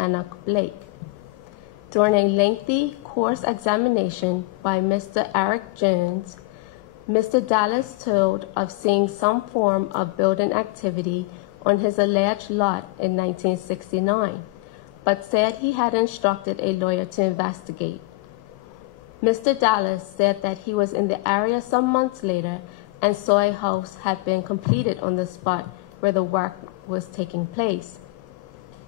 Enoch Blake. During a lengthy course examination by Mr. Eric Jones, Mr. Dallas told of seeing some form of building activity on his alleged lot in 1969, but said he had instructed a lawyer to investigate. Mr. Dallas said that he was in the area some months later and saw a house had been completed on the spot where the work was taking place.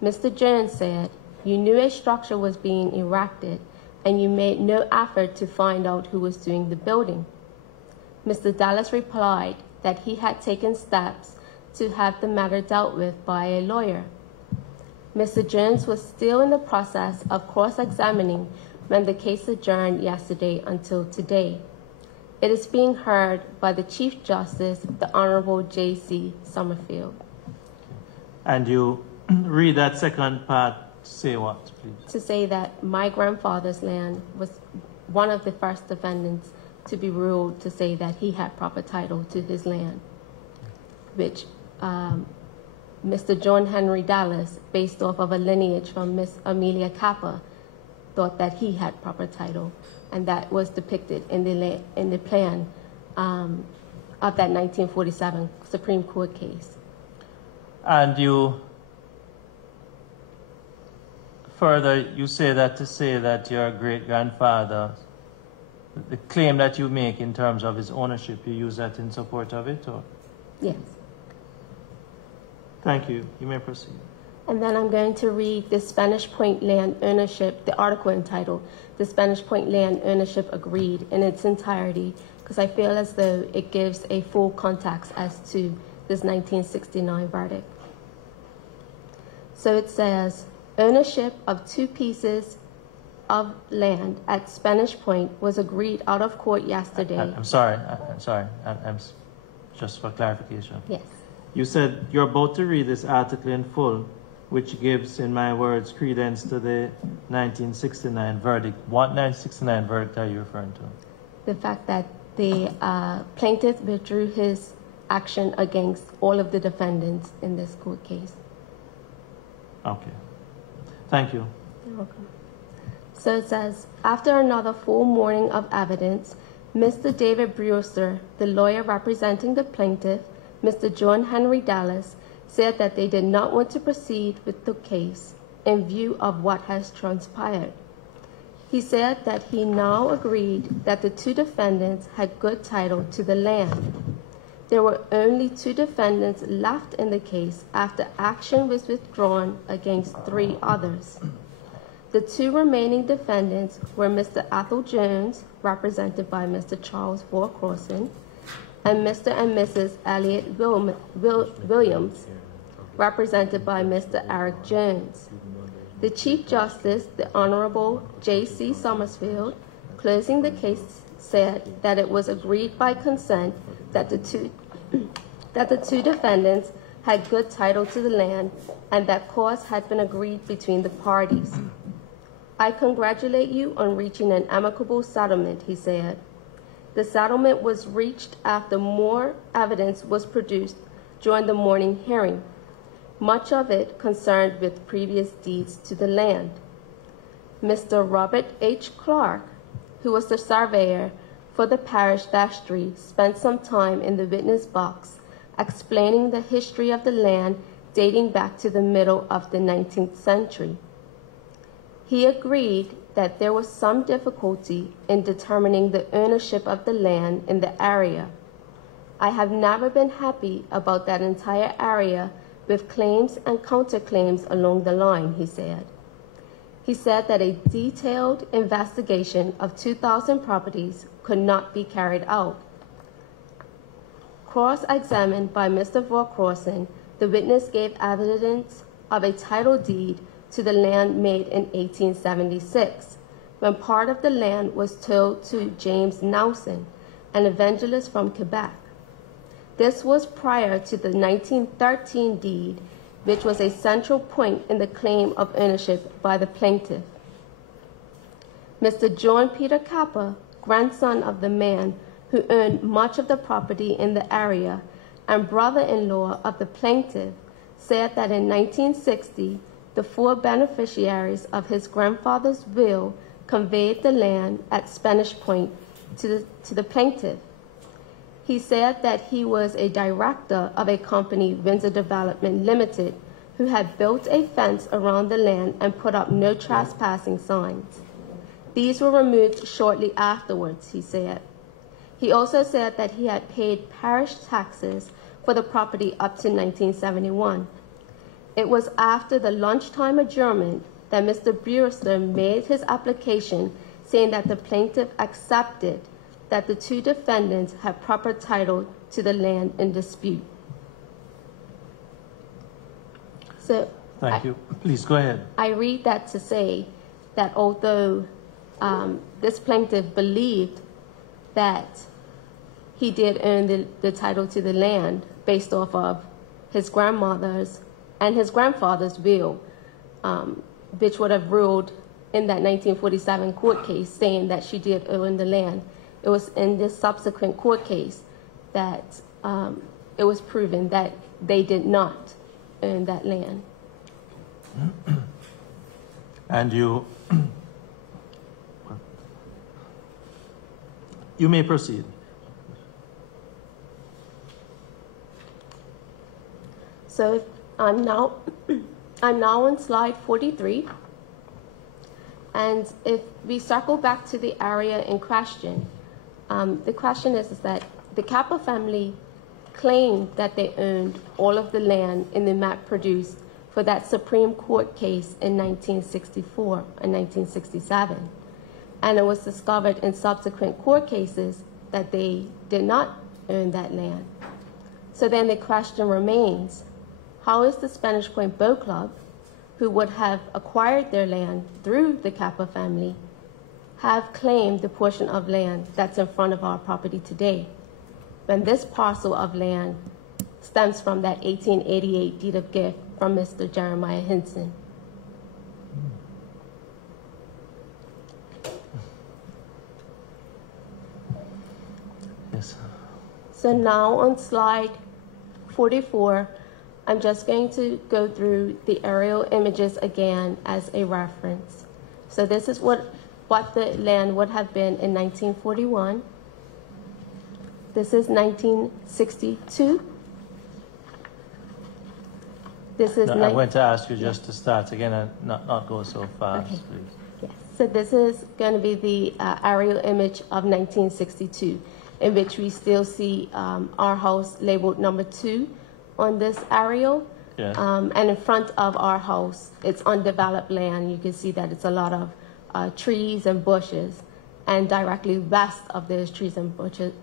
Mr. Jones said, "You knew a structure was being erected and you made no effort to find out who was doing the building." Mr. Dallas replied that he had taken steps to have the matter dealt with by a lawyer. Mr. Jones was still in the process of cross-examining when the case adjourned yesterday until today. It is being heard by the Chief Justice, the Honorable J.C. Summerfield. And you read that second part to say what, please? To say that my grandfather's land was one of the first defendants to be ruled to say that he had proper title to his land, which Mr. John Henry Dallas, based off of a lineage from Miss Amelia Kappa, thought that he had proper title, and that was depicted in the plan of that 1947 Supreme Court case. And you further, you say that to say that your great-grandfather, the claim that you make in terms of his ownership, you use that in support of it, or? Yes. Thank you. You may proceed. And then I'm going to read the Spanish Point Land Ownership, the article entitled, "The Spanish Point Land Ownership Agreed," in its entirety, because I feel as though it gives a full context as to this 1969 verdict. So it says, ownership of 2 pieces of land at Spanish Point was agreed out of court yesterday. I'm sorry. I'm just for clarification. Yes. You said you're about to read this article in full, which gives, in my words, credence to the 1969 verdict. What 1969 verdict are you referring to? The fact that the plaintiff withdrew his action against all of the defendants in this court case. Okay. Thank you. You're welcome. So it says, after another full morning of evidence, Mr. David Brewster, the lawyer representing the plaintiff, Mr. John Henry Dallas, said that they did not want to proceed with the case in view of what has transpired. He said that he now agreed that the 2 defendants had good title to the land. There were only 2 defendants left in the case after action was withdrawn against 3 others. The 2 remaining defendants were Mr. Ethel Jones, represented by Mr. Charles Vorcrossen, and Mr. and Mrs. Elliot Williams, represented by Mr. Eric Jones. The Chief Justice, the Honorable J.C. Summerfield, closing the case, said that it was agreed by consent that the two defendants had good title to the land and that cause had been agreed between the parties. "I congratulate you on reaching an amicable settlement," he said. The settlement was reached after more evidence was produced during the morning hearing, much of it concerned with previous deeds to the land. Mr. Robert H. Clark, who was the surveyor for the parish vestry, spent some time in the witness box explaining the history of the land dating back to the middle of the 19th century. He agreed that there was some difficulty in determining the ownership of the land in the area. "I have never been happy about that entire area with claims and counterclaims along the line," he said. He said that a detailed investigation of 2,000 properties could not be carried out. Cross-examined by Mr. Vorcrossen, the witness gave evidence of a title deed to the land made in 1876, when part of the land was told to James Nelson, an evangelist from Quebec. This was prior to the 1913 deed, which was a central point in the claim of ownership by the plaintiff. Mr. John Peter Kappa, grandson of the man who owned much of the property in the area and brother-in-law of the plaintiff, said that in 1960, the 4 beneficiaries of his grandfather's will conveyed the land at Spanish Point to the plaintiff. He said that he was a director of a company, Windsor Development Limited, who had built a fence around the land and put up no trespassing signs. These were removed shortly afterwards, he said. He also said that he had paid parish taxes for the property up to 1971. It was after the lunchtime adjournment that Mr. Brewster made his application, saying that the plaintiff accepted that the 2 defendants had proper title to the land in dispute. So, Thank you. Please go ahead. I read that to say that although this plaintiff believed that he did earn the title to the land based off of his grandmother's and his grandfather's will, which would have ruled in that 1947 court case saying that she did own the land. It was in this subsequent court case that it was proven that they did not own that land. And you may proceed. So I'm now on slide 43, and if we circle back to the area in question, the question is that the Kappa family claimed that they owned all of the land in the map produced for that Supreme Court case in 1964 and 1967, and it was discovered in subsequent court cases that they did not own that land. So then the question remains, how is the Spanish Point Boat Club, who would have acquired their land through the Kappa family, have claimed the portion of land that's in front of our property today, when this parcel of land stems from that 1888 deed of gift from Mr. Jeremiah Hinson? Yes. So now on slide 44, I'm just going to go through the aerial images again as a reference. So this is what the land would have been in 1941. This is 1962. This is. No, I'm going to ask you just to start again and not go so fast, Okay. please. Yes. So this is going to be the aerial image of 1962, in which we still see our house labeled number 2 on this aerial. Yes. And in front of our house, it's undeveloped land. You can see that it's a lot of trees and bushes. And directly west of those trees and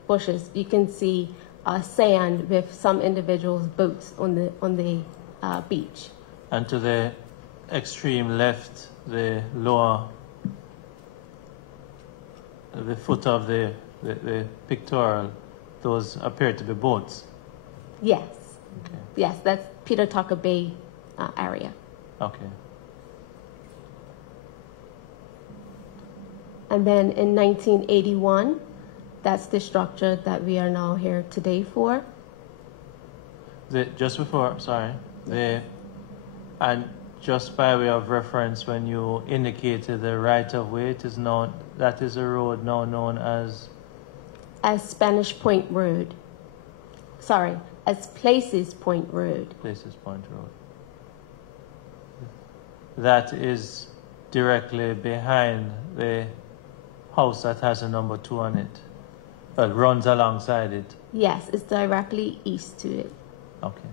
bushes, you can see sand with some individuals' boats on the beach. And to the extreme left, the lower, the foot of the pictorial, those appear to be boats. Yes. Okay. Yes, that's Peter Tucker Bay area. Okay. And then in 1981, that's the structure that we are now here today for. Just before, sorry, and just by way of reference, when you indicated the right of way, it is known, that is a road now known as Spanish Point Road. Sorry, as Places Point Road. Places Point Road. That is directly behind the house that has a number 2 on it. Well, runs alongside it. Yes, it's directly east to it. Okay.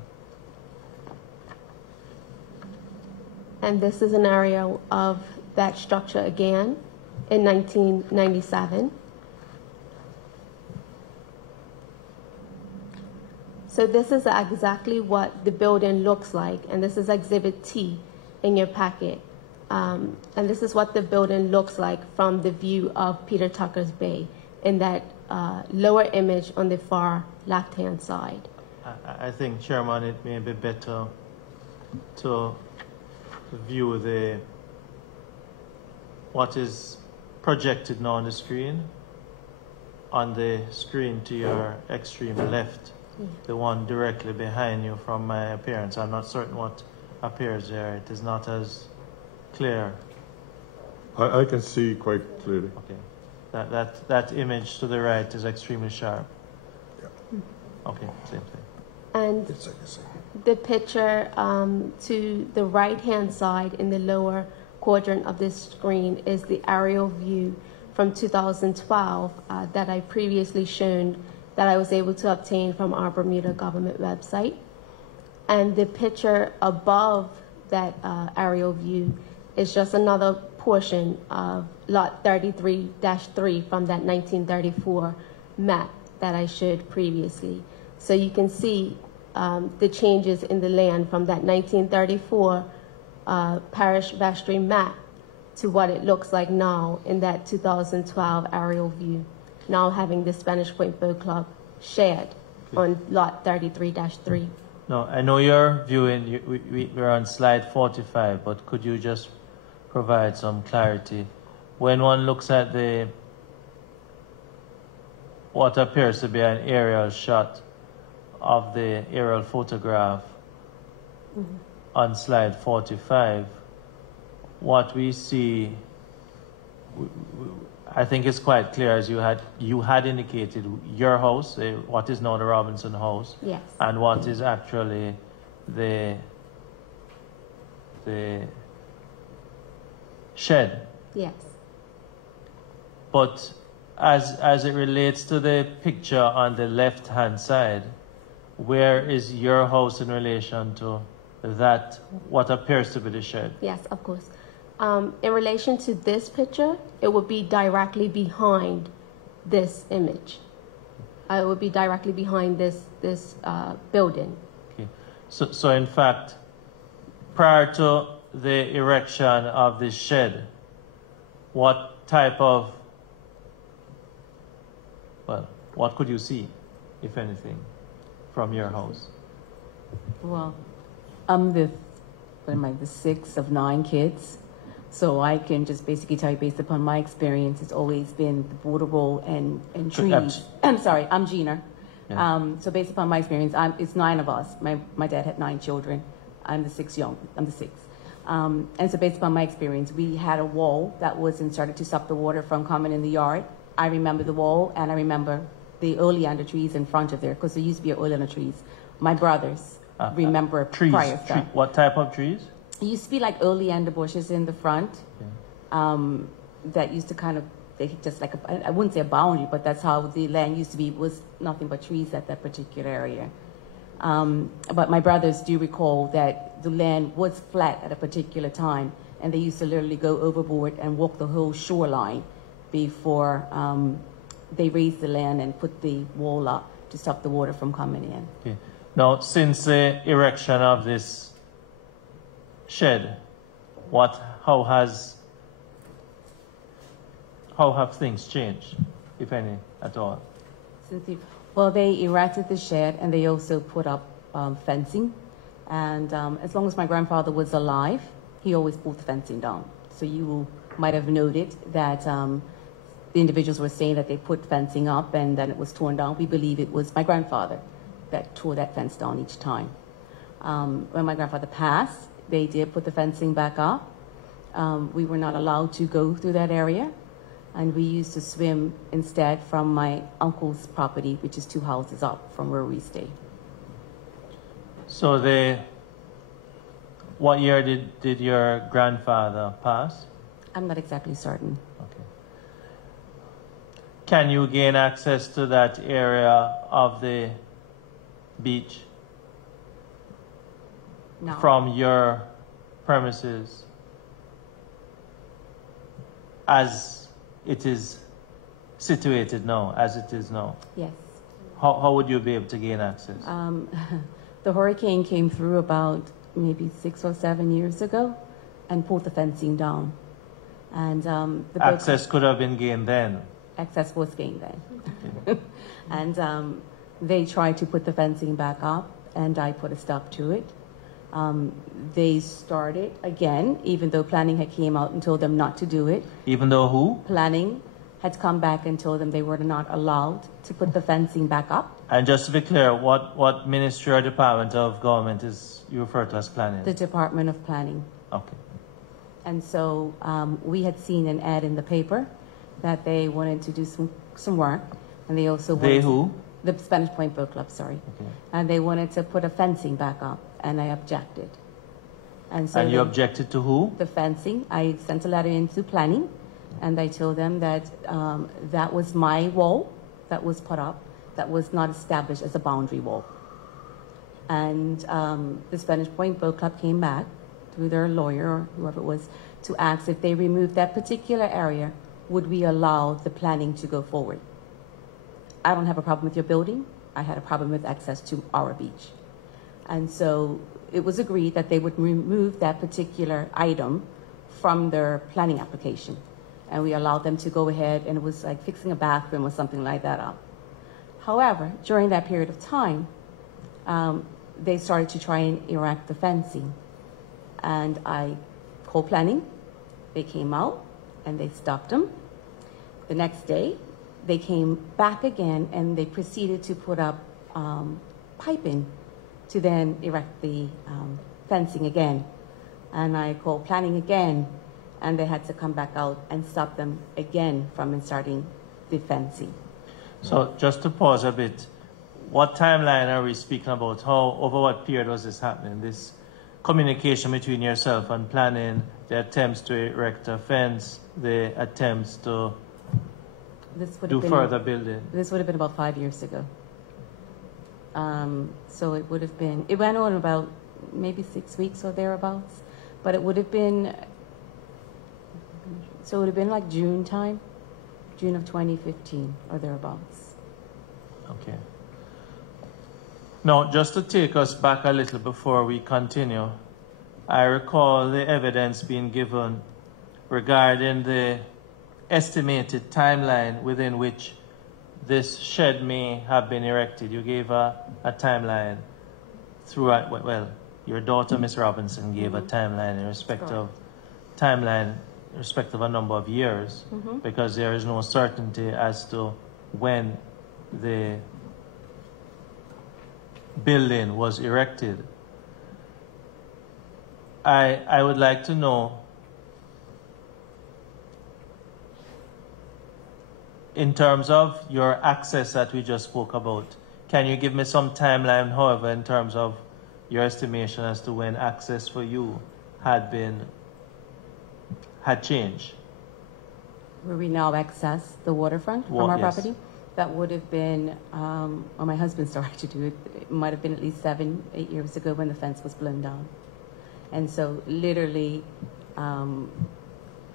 And this is an area of that structure again in 1997. So this is exactly what the building looks like, and this is Exhibit T in your packet. And this is what the building looks like from the view of Peter Tucker's Bay in that lower image on the far left-hand side. I think, Chairman, it may be better to view what is projected now on the screen to your extreme left, the one directly behind you from my appearance. I'm not certain what appears there. It is not as clear. I can see quite clearly. Okay. That image to the right is extremely sharp. Yeah. Okay, same thing. And It's like I say. the picture to the right-hand side in the lower quadrant of this screen is the aerial view from 2012 that I previously shown that I was able to obtain from our Bermuda government website. And the picture above that aerial view is just another portion of lot 33-3 from that 1934 map that I showed previously. So you can see the changes in the land from that 1934 parish vestry map to what it looks like now in that 2012 aerial view, now having the Spanish Point Boat Club shared on lot 33-3. No, I know you're viewing, we're on slide 45, but could you just provide some clarity? When one looks at what appears to be an aerial shot of the aerial photograph on slide 45, what we see, I think it's quite clear, as you had indicated, your house, what is now the Robinson house, Yes. and what is actually the shed. Yes. But as it relates to the picture on the left-hand side, where is your house in relation to that, what appears to be the shed? Yes, of course. In relation to this picture, it would be directly behind this image. It would be directly behind this building. Okay. So in fact, prior to the erection of this shed, what type of, well, what could you see, if anything, from your house? Well, I'm the sixth of 9 kids. So I can just basically tell you, based upon my experience, it's always been the border roll and trees. I'm sorry, I'm Gina. Yeah. So based upon my experience, it's 9 of us. My dad had 9 children. I'm the sixth. And so based upon my experience, we had a wall that was inserted to stop the water from coming in the yard. I remember the wall, and I remember the oleander trees in front of there, because there used to be oleander trees. My brothers remember trees, prior stuff. What type of trees? It used to be like oleander bushes in the front. Yeah. That used to kind of, they just like, I wouldn't say a boundary, but that's how the land used to be. It was nothing but trees at that particular area. But my brothers do recall that the land was flat at a particular time, and they used to literally go overboard and walk the whole shoreline before they raised the land and put the wall up to stop the water from coming in. Okay. Now, since the erection of this shed, how have things changed, if any, at all? Well, they erected the shed, and they also put up fencing. And as long as my grandfather was alive, he always pulled the fencing down. So you might have noted that the individuals were saying that they put fencing up and then it was torn down. We believe it was my grandfather that tore that fence down each time. When my grandfather passed, they did put the fencing back up. We were not allowed to go through that area, and we used to swim instead from my uncle's property, which is 2 houses up from where we stay. So what year did your grandfather pass? I'm not exactly certain. Okay. Can you gain access to that area of the beach No. from your premises as it is situated now, as it is now? Yes. How would you be able to gain access? The hurricane came through about maybe 6 or 7 years ago and pulled the fencing down. And the Access could have been gained then. access was gained then. Okay. And they tried to put the fencing back up, and I put a stop to it. They started again, even though planning had came out and told them not to do it. Even though who? Planning had come back and told them they were not allowed to put the fencing back up. And just to be clear, what ministry or department of government is you refer to as planning? The Department of Planning. Okay. And so we had seen an ad in the paper that they wanted to do some work, and they also wanted They who? The Spanish Point Boat Club, sorry. Okay. And they wanted to put a fencing back up, and I objected. And so And you objected to who? the fencing. I sent a letter into planning, and I told them that that was my wall that was put up, that was not established as a boundary wall. And the Spanish Point Boat Club came back through their lawyer or whoever it was to ask if they removed that particular area, would we allow the planning to go forward? I don't have a problem with your building. I had a problem with access to our beach. And so it was agreed that they would remove that particular item from their planning application. And we allowed them to go ahead, and it was like fixing a bathroom or something like that up. However, during that period of time, they started to try and erect the fencing. And I called planning. They came out and they stopped them. The next day, they came back again and they proceeded to put up piping to then erect the fencing again. And I called planning again, and they had to come back out and stop them again from starting the fencing. So just to pause a bit, what timeline are we speaking about? How, over what period was this happening? This communication between yourself and planning, the attempts to erect a fence, the attempts to do further building? This would have been about 5 years ago. So it would have been, it went on about maybe 6 weeks or thereabouts, but it would have been, so it would have been like June time, June of 2015 or thereabouts. Okay. Now, just to take us back a little before we continue, I recall the evidence being given regarding the estimated timeline within which this shed may have been erected. You gave a timeline throughout, well, your daughter, Ms. Robinson, gave a timeline in respect of a number of years, because there is no certainty as to when the building was erected. I would like to know, in terms of your access that we just spoke about, can you give me some timeline, however, in terms of your estimation as to when access for you had changed? Where we now access the waterfront from our Yes. property? That would have been, well, my husband started to do it. It might have been at least 7, 8 years ago when the fence was blown down. And so literally,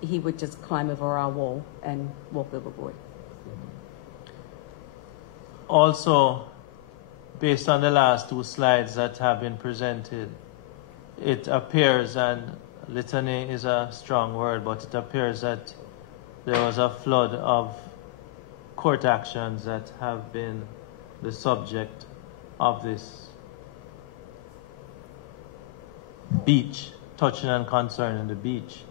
he would just climb over our wall and walk overboard. Also, based on the last 2 slides that have been presented, it appears, and litany is a strong word, but it appears that there was a flood of court actions that have been the subject of this beach, touching and concerning the beach.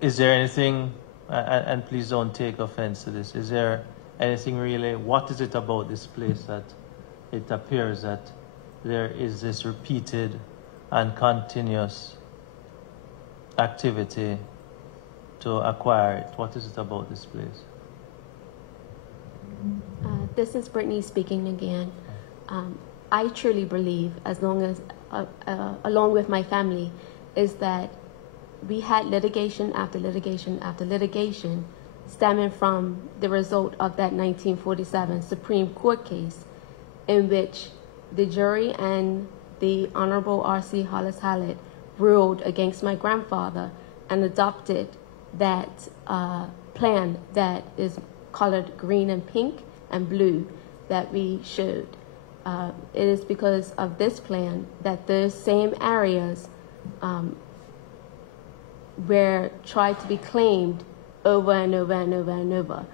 Is there anything, and please don't take offense to this, is there anything really, what is it about this place that it appears that there is this repeated and continuous activity to acquire it? What is it about this place? This is Brittany speaking again. I truly believe, along with my family, is that we had litigation after litigation after litigation stemming from the result of that 1947 Supreme Court case, in which the jury and the Honorable R.C. Hollis Hallett ruled against my grandfather and adopted that plan that is colored green and pink and blue that we showed. It is because of this plan that those same areas were tried to be claimed over and over and over and over.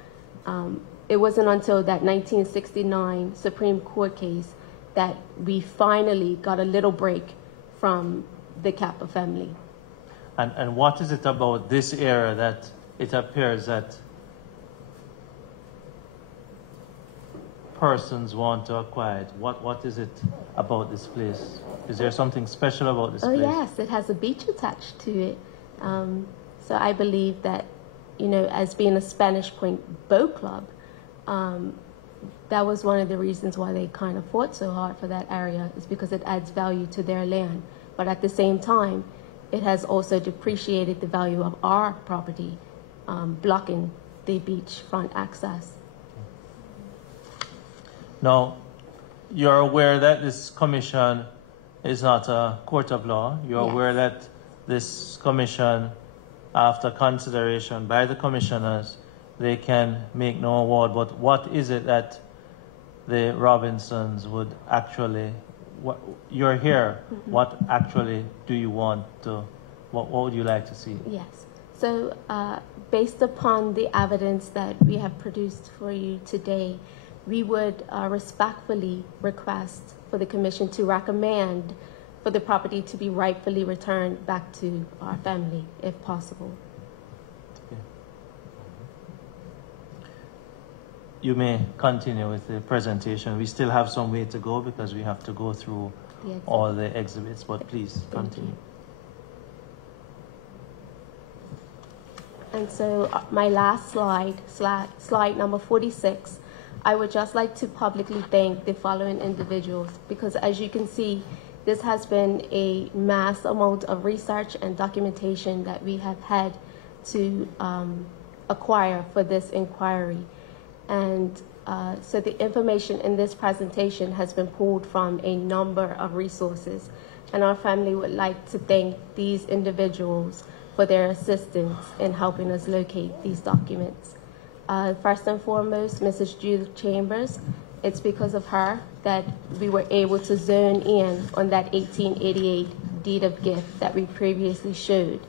It wasn't until that 1969 Supreme Court case that we finally got a little break from the Kappa family. And what is it about this area that it appears that persons want to acquire it? What is it about this place? Is there something special about this Oh, place? yes, it has a beach attached to it. So I believe that, as being a Spanish Point boat club, that was one of the reasons why they kind of fought so hard for that area, is because it adds value to their land. But at the same time, it has also depreciated the value of our property, blocking the beachfront access. Now, you're aware that this commission is not a court of law. You're Yes. aware that this commission, after consideration by the commissioners, they can make no award. But what is it that the Robinsons would actually, you're here, what actually do you want to, what would you like to see? Yes. So based upon the evidence that we have produced for you today, we would respectfully request for the commission to recommend for the property to be rightfully returned back to our family, if possible. You may continue with the presentation. We still have some way to go because we have to go through The exhibit. all the exhibits, but please Thank continue. And so my last slide number 46, I would just like to publicly thank the following individuals, because as you can see, this has been a mass amount of research and documentation that we have had to acquire for this inquiry. And so the information in this presentation has been pulled from a number of resources. And our family would like to thank these individuals for their assistance in helping us locate these documents. First and foremost, Mrs. Judith Chambers. It's because of her that we were able to zone in on that 1888 deed of gift that we previously showed,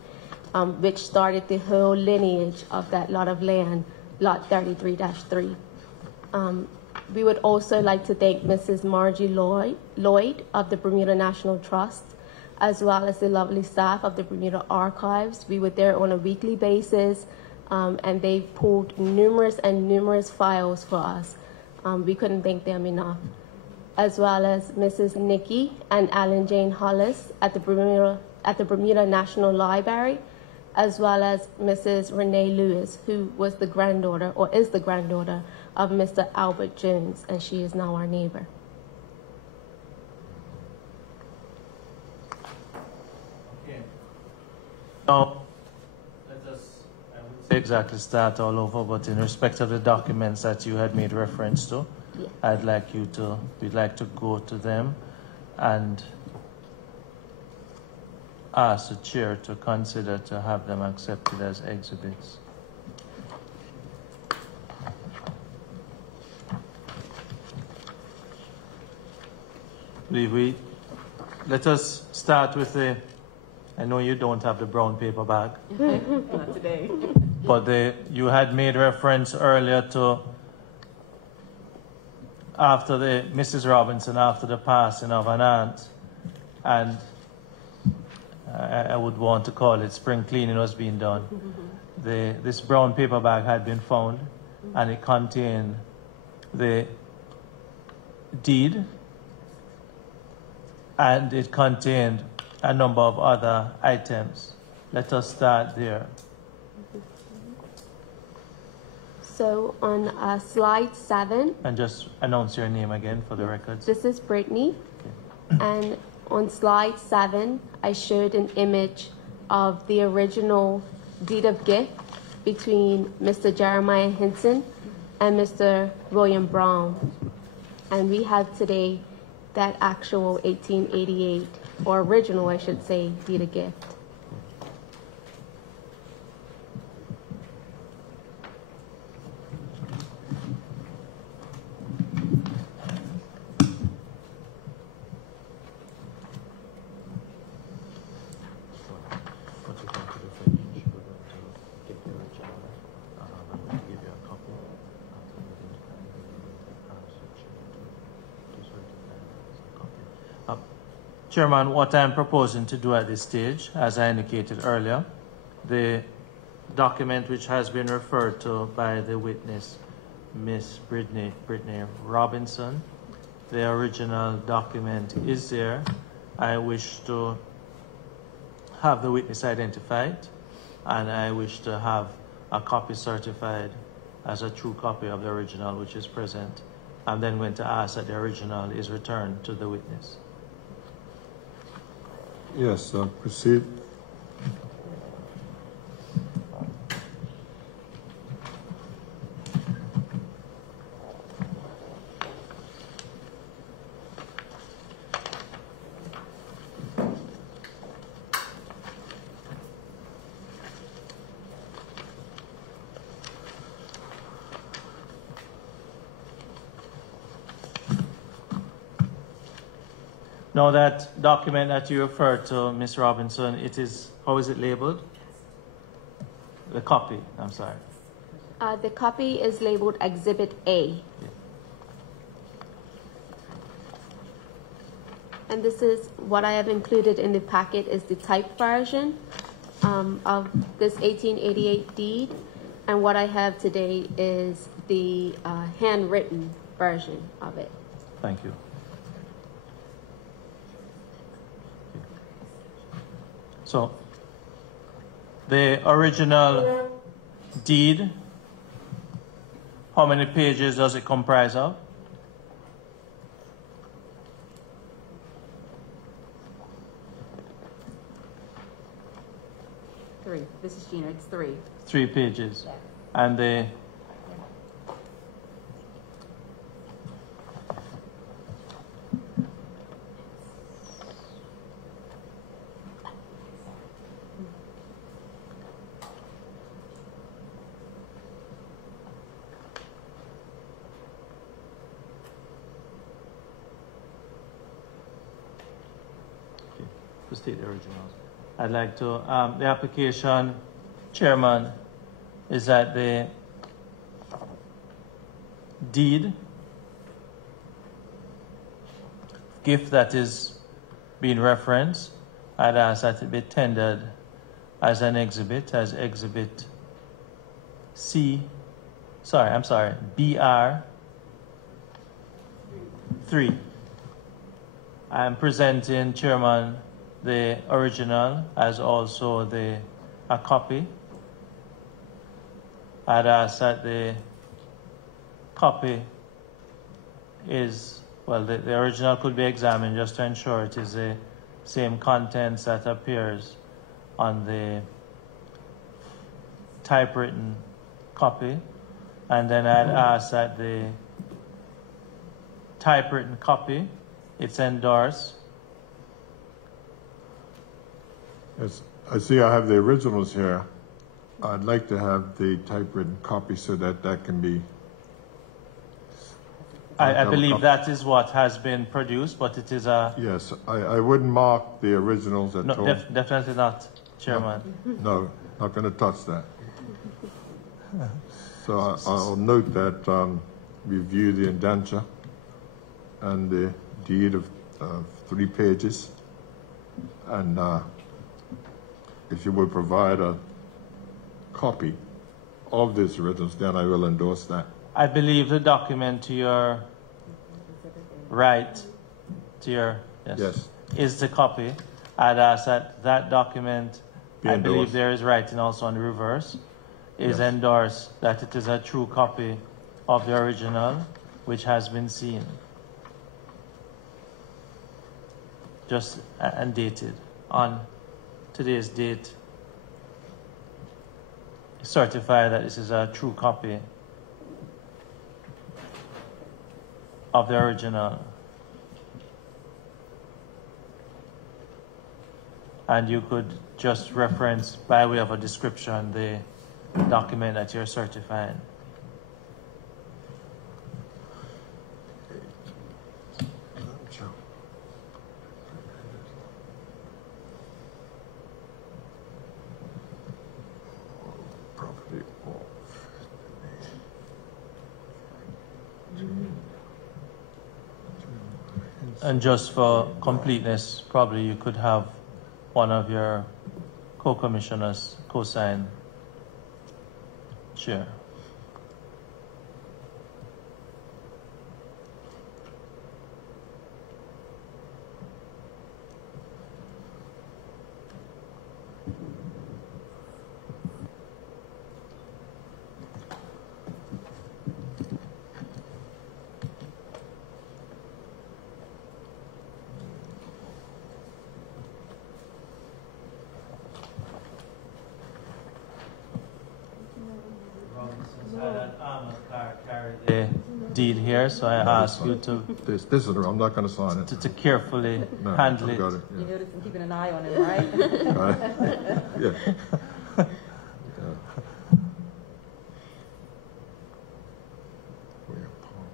which started the whole lineage of that lot of land, Lot 33-3. We would also like to thank Mrs. Margie Lloyd of the Bermuda National Trust, as well as the lovely staff of the Bermuda Archives. We were there on a weekly basis, and they pulled numerous files for us. We couldn't thank them enough. As well as Mrs. Nikki and Alan Jane Hollis at the Bermuda National Library, as well as Mrs. Renee Lewis, who was the granddaughter, or is the granddaughter, of Mr. Albert Jones, and she is now our neighbor. Now, let us, I would say exactly start all over, but in respect of the documents that you had made reference to, Yeah. we'd like to go to them and ask the chair to consider to have them accepted as exhibits. Let us start with I know you don't have the brown paper bag. Not today. But you had made reference earlier to Mrs. Robinson, after the passing of an aunt, and I would want to call it spring cleaning was being done. This brown paper bag had been found, and it contained the deed, and it contained a number of other items. Let us start there. So on slide 7, And just announce your name again for the records. this is Brittany, and on slide 7, I showed an image of the original deed of gift between Mr. Jeremiah Hinson and Mr. William Brown. And we have today that actual 1888, or original, I should say, deed of gift. Chairman, what I'm proposing to do at this stage, as I indicated earlier, the document which has been referred to by the witness, Miss Brittany Robinson, the original document is there. I wish to have the witness identified, and I wish to have a copy certified as a true copy of the original which is present. I'm then going to ask that the original is returned to the witness. Yes, proceed. Now that document that you referred to, Ms. Robinson, it is, how is it labeled? The copy, I'm sorry. The copy is labeled Exhibit A. Yeah. And this is what I have included in the packet is the typed version of this 1888 deed. And what I have today is the handwritten version of it. Thank you. So, the original deed, how many pages does it comprise of? Three. This is Gina. It's 3. 3 pages. And the to state the originals. I'd like to, the application, Chairman, is that the deed, gift that is being referenced, I'd ask that it be tendered as an exhibit, as Exhibit BR 3. I'm presenting, Chairman, the original as also a copy. I'd ask that the copy is, well, the original could be examined just to ensure it is the same contents that appears on the typewritten copy. And then I'd ask that the typewritten copy, it's endorsed. Yes, I see I have the originals here. I'd like to have the typewritten copy so that can be... I believe that is what has been produced, but it is a... Yes, I wouldn't mark the originals at all. Definitely not, Chairman. No, not going to touch that. So I'll note that we view the indenture and the deed of 3 pages. And if you would provide a copy of these originals, then I will endorse that. I believe the document to your right, Yes. is the copy. I'd ask that document, Be I endorsed. believe there is writing also on the reverse, is Yes. endorsed that it is a true copy of the original, which has been seen. Just and dated on today's date. Certify that this is a true copy of the original. And you could just reference, by way of a description, the document that you're certifying. Property of And just for completeness, probably you could have one of your co-commissioners co-sign chair. The deed here, so I ask you to This is I'm not going to sign it. to carefully No, handle I've it. got it. You Yeah. notice I'm keeping an eye on it, right? Yeah. Where, Paul?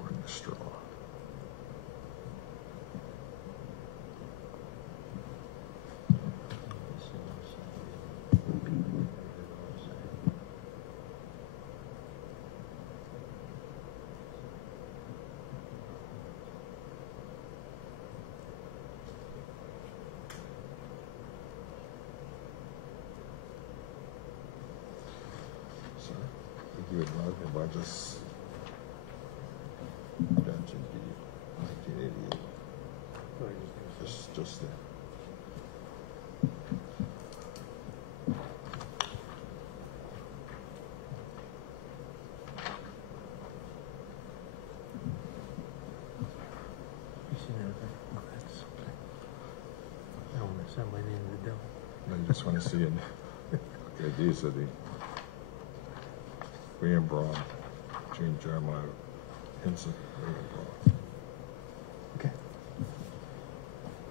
Where's the straw? Sir, if you would like, if I just mention the 1988. Just there. No, you just want to see it. Okay, these are the William Brown, Gene Jeremiah, Henson, William Brown. Okay.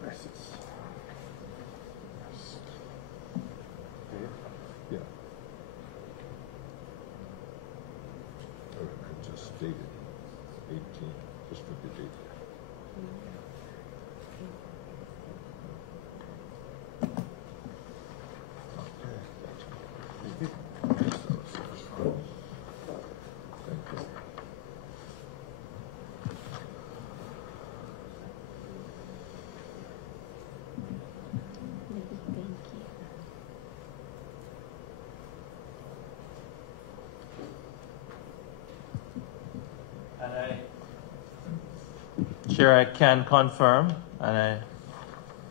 Gracias. Yes. Yeah. I just dated 18, just put the date there. Chair, I can confirm, and I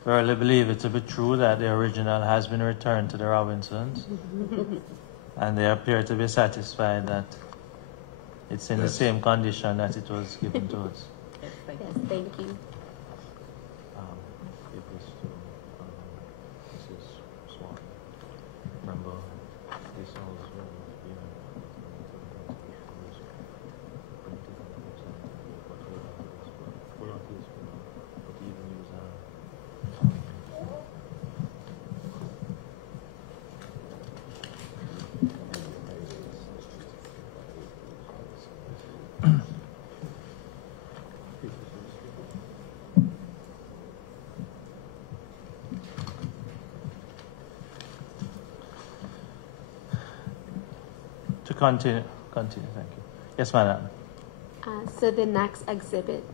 verily believe it to be true, that the original has been returned to the Robinsons, and they appear to be satisfied that it's in the same condition that it was given to us. Yes, thank you. Yes, thank you. It was to Mrs. Swan. Remember, this house was Continue, thank you. Yes, madam. So the next exhibit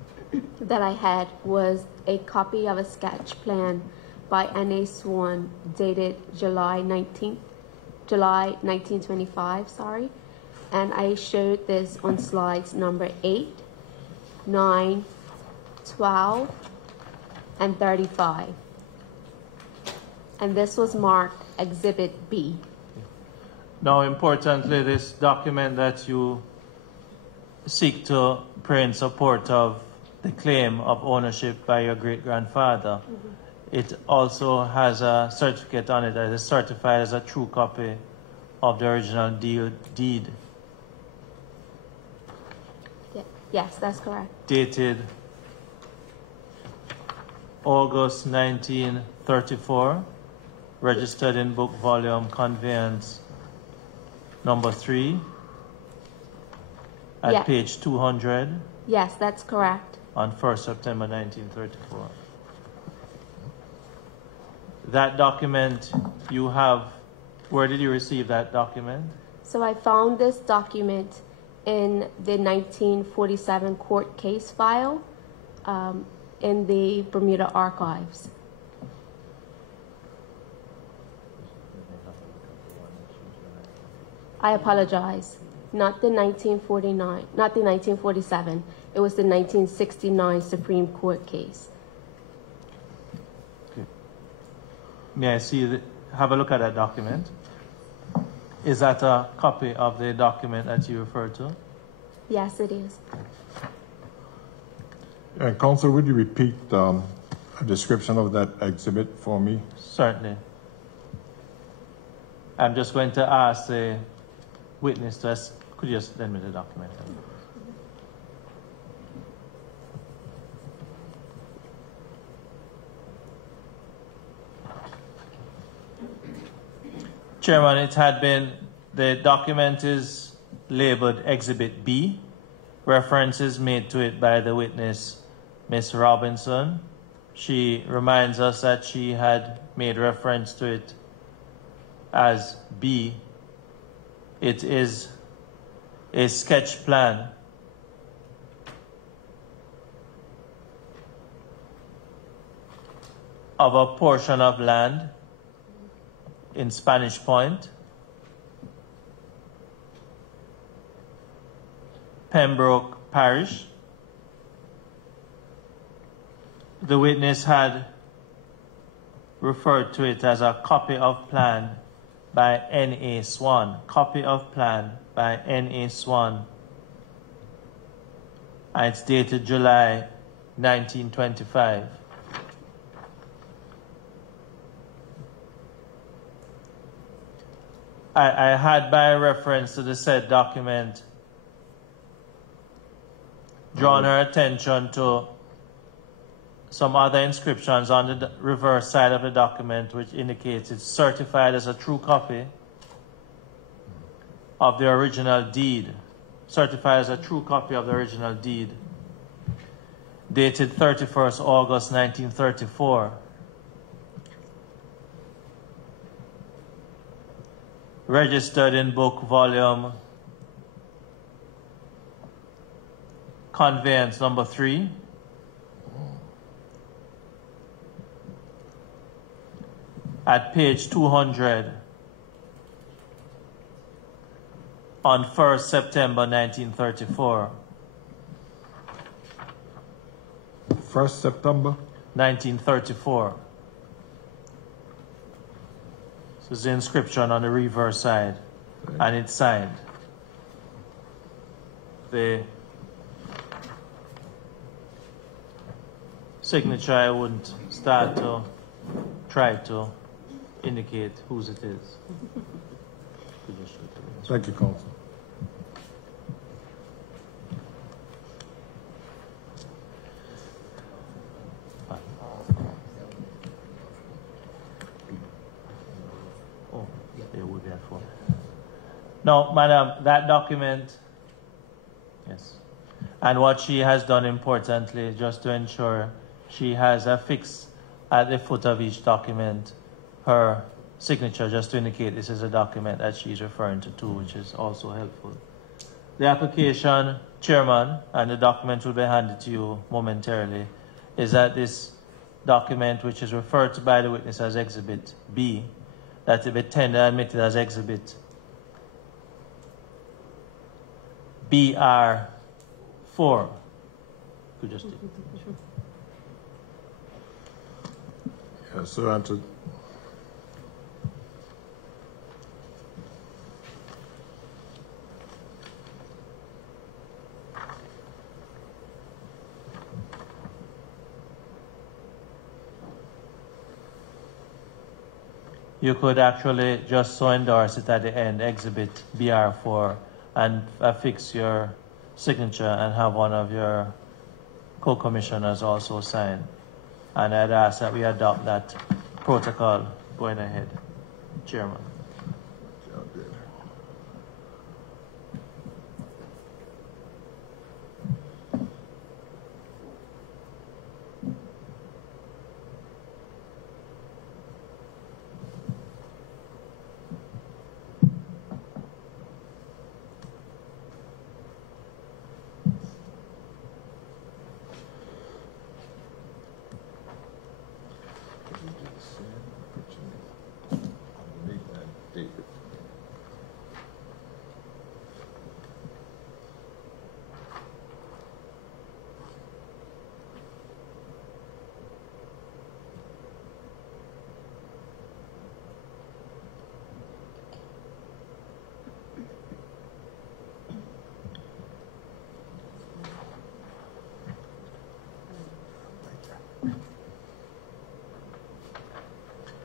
that I had was a copy of a sketch plan by N.A. Swan dated July 1925, sorry. And I showed this on slides number 8, 9, 12, and 35. And this was marked Exhibit B. Now, importantly, this document that you seek to pray in support of the claim of ownership by your great-grandfather, it also has a certificate on it that is certified as a true copy of the original deed. Yes, that's correct. Dated August 1934, registered in book volume conveyance number 3 at page 200 Yes, that's correct. on 1st September 1934. That document you have, where did you receive that document? So I found this document in the 1947 court case file in the Bermuda archives. I apologize. Not the 1949, not the 1947. It was the 1969 Supreme Court case. Okay. May I see have a look at that document? Is that a copy of the document that you referred to? Yes, it is. Counsel, would you repeat a description of that exhibit for me? Certainly. I'm just going to ask the witness to ask, could you just lend me the document? Chairman, it had been, the document is labeled Exhibit B. References made to it by the witness, Ms. Robinson. She reminds us that she had made reference to it as B. It is a sketch plan of a portion of land in Spanish Point, Pembroke Parish. The witness had referred to it as a copy of plan by N.A. Swan. Copy of plan by N.A. Swan. And it's dated July 1925. I had, by reference to the said document, drawn her attention to some other inscriptions on the reverse side of the document, which indicates it's certified as a true copy of the original deed. Certified as a true copy of the original deed, dated 31st August 1934. Registered in book volume Conveyance number 3. At page 200 on 1st September 1934. 1st September? 1934. So there's the inscription on the reverse side, and it's signed. The signature, I wouldn't start to try to indicate whose it is. Thank you, Counsel. Oh, they would be at 4. No, madam, that document, yes. And what she has done importantly, just to ensure, she has affixed at the foot of each document her signature, just to indicate this is a document that she's referring to too, which is also helpful. The application, Chairman, and the document will be handed to you momentarily, is that this document, which is referred to by the witness as Exhibit B, that it be tendered and admitted as Exhibit BR4. Could you just take it? Sure. Yes, sir. Answered. You could actually just so endorse it at the end, Exhibit BR4, and affix your signature and have one of your co-commissioners also sign. And I'd ask that we adopt that protocol going ahead, Chairman.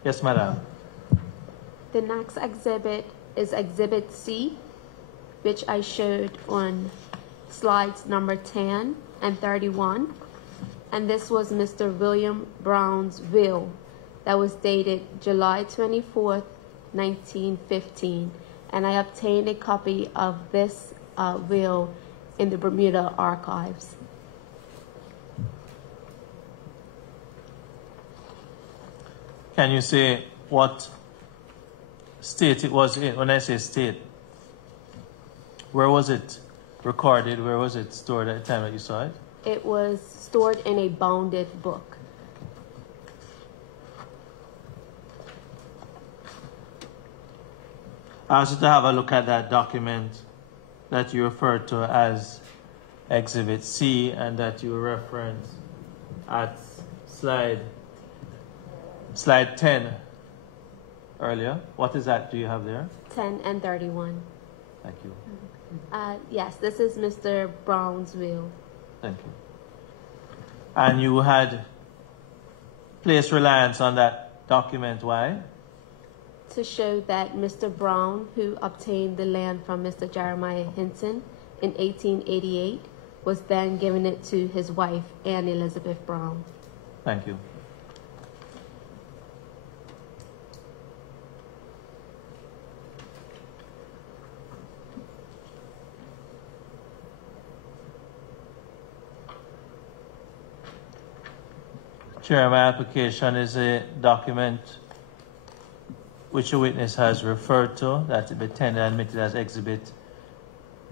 Yes, madam. The next exhibit is Exhibit C, which I showed on slides number 10 and 31. And this was Mr. William Brown's will that was dated July 24th, 1915. And I obtained a copy of this will in the Bermuda archives. Can you say what state it was in? When I say state, where was it recorded? Where was it stored at the time that you saw it? It was stored in a bounded book. I asked you to have a look at that document that you referred to as Exhibit C and that you reference at slide 10 earlier. What is that? Do you have there? 10 and 31. Thank you. Yes, this is Mr. Brown's will. Thank you. And you had placed reliance on that document. Why? To show that Mr. Brown, who obtained the land from Mr. Jeremiah Hinton in 1888, was then giving it to his wife, Anne Elizabeth Brown. Thank you. Chair, my application is a document which a witness has referred to, that it be tendered and admitted as Exhibit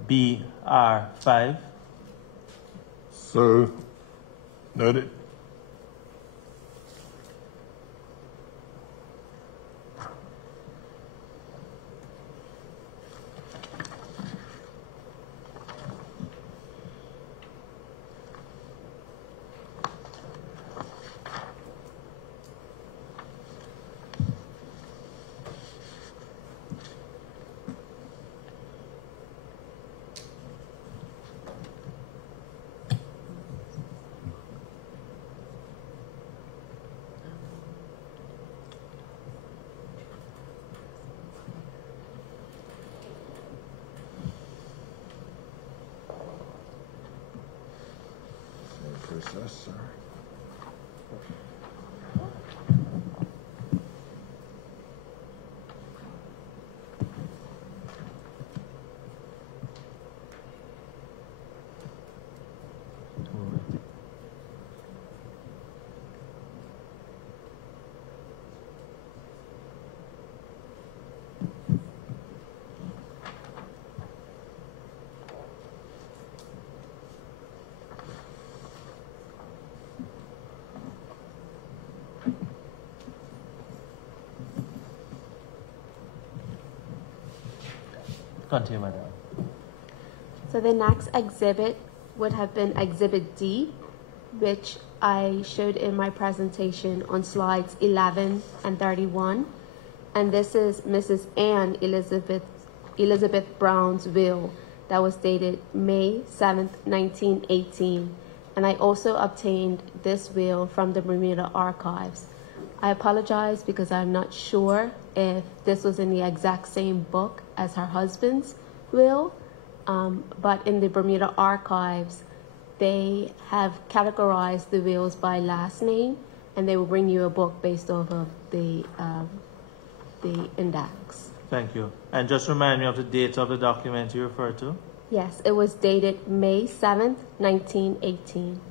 BR5. So noted. Processor. Continue, madam. So the next exhibit would have been Exhibit D, which I showed in my presentation on slides 11 and 31. And this is Mrs. Anne Elizabeth Brown's will that was dated May 7th, 1918. And I also obtained this will from the Bermuda archives. I apologize because I'm not sure if this was in the exact same book as her husband's will, but in the Bermuda archives, they have categorized the wills by last name, and they will bring you a book based off of the index. Thank you. And just remind me of the date of the document you referred to. Yes, it was dated May 7th, 1918.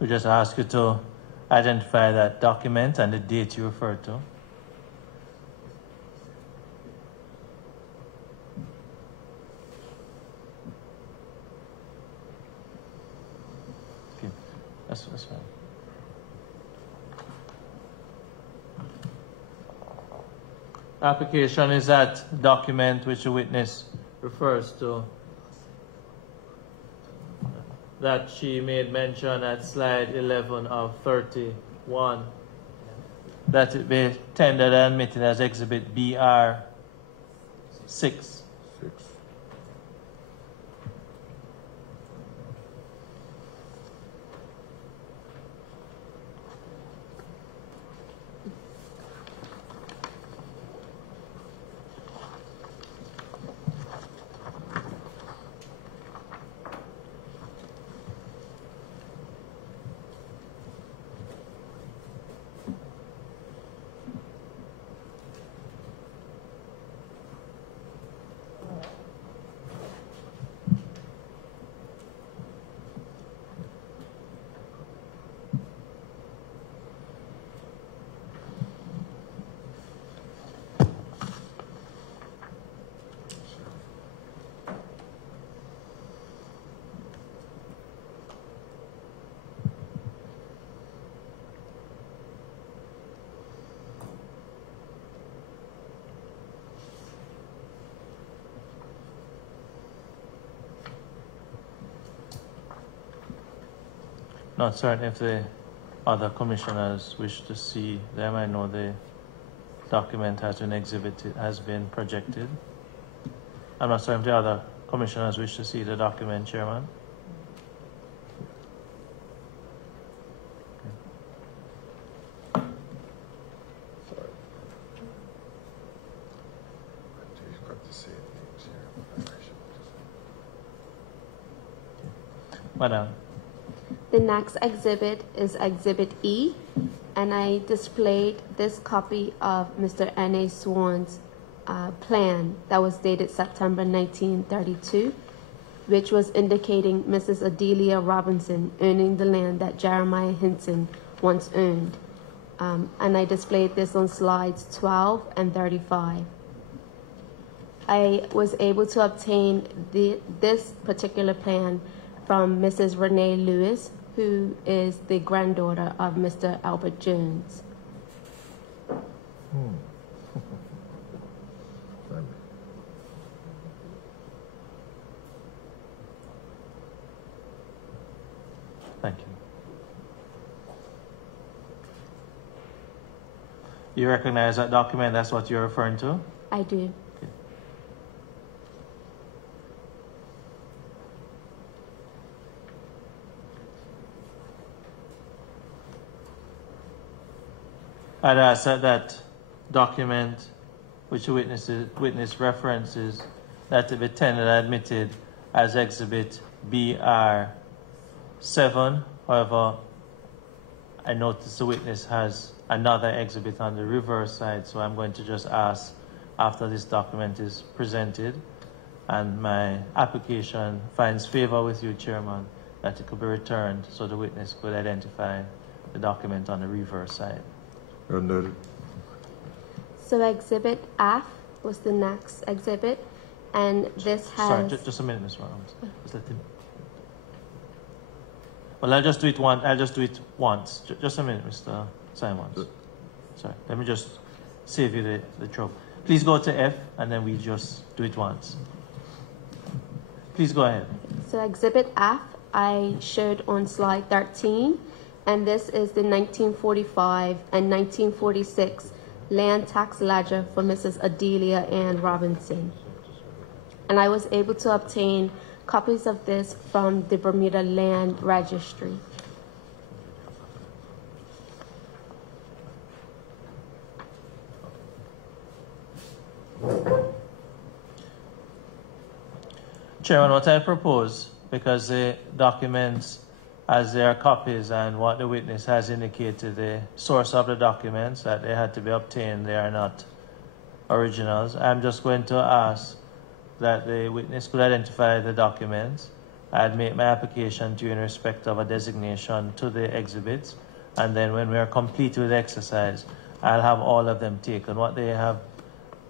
We just ask you to identify that document and the date you referred to. Okay, that's fine. application is that document which the witness refers to, that she made mention at slide 11 of 31, that it be tendered and admitted as Exhibit BR 6. Not certain if the other commissioners wish to see them. I know the document has been exhibited, has been projected. I'm not certain if the other commissioners wish to see the document, Chairman. Sorry. You've got to say things here. Madam. The next exhibit is Exhibit E, and I displayed this copy of Mr. N.A. Swan's plan that was dated September 1932, which was indicating Mrs. Adelia Robinson owning the land that Jeremiah Hinton once owned. And I displayed this on slides 12 and 35. I was able to obtain this particular plan from Mrs. Renee Lewis, who is the granddaughter of Mr. Albert Jones. Thank you. You recognize that document? That's what you're referring to? I do. I'd ask that document, which the witness references, that to be tendered and admitted as Exhibit BR 7. However, I notice the witness has another exhibit on the reverse side, so I'm going to just ask, after this document is presented and my application finds favor with you, Chairman, that it could be returned so the witness could identify the document on the reverse side. Noted. So Exhibit F was the next exhibit, and this has... Sorry, just a minute, Ms. Rounds. Just let him... Well, I'll just do it once. Just a minute, Mr. Simons. Sorry, let me just save you the trouble. Please go to F, and then we just do it once. Please go ahead. So Exhibit F, I showed on slide 13, and this is the 1945 and 1946 land tax ledger for Mrs. Adelia Ann Robinson. And I was able to obtain copies of this from the Bermuda Land Registry. Chairman, what I propose, because the documents, as they are copies and what the witness has indicated, the source of the documents that they had to be obtained, they are not originals. I'm just going to ask that the witness could identify the documents. I'd make my application to you in respect of a designation to the exhibits, and then when we are complete with the exercise, I'll have all of them taken. What they have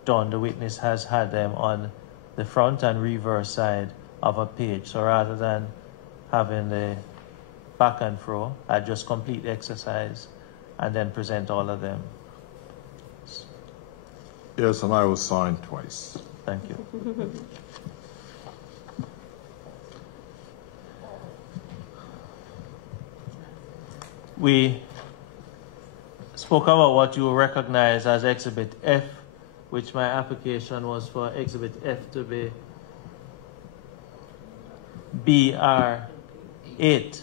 done, the witness has had them on the front and reverse side of a page. So rather than having the back and fro, I just complete the exercise and then present all of them. Yes, and I will sign twice. Thank you. We spoke about what you recognize as Exhibit F, which my application was for Exhibit F to be BR8.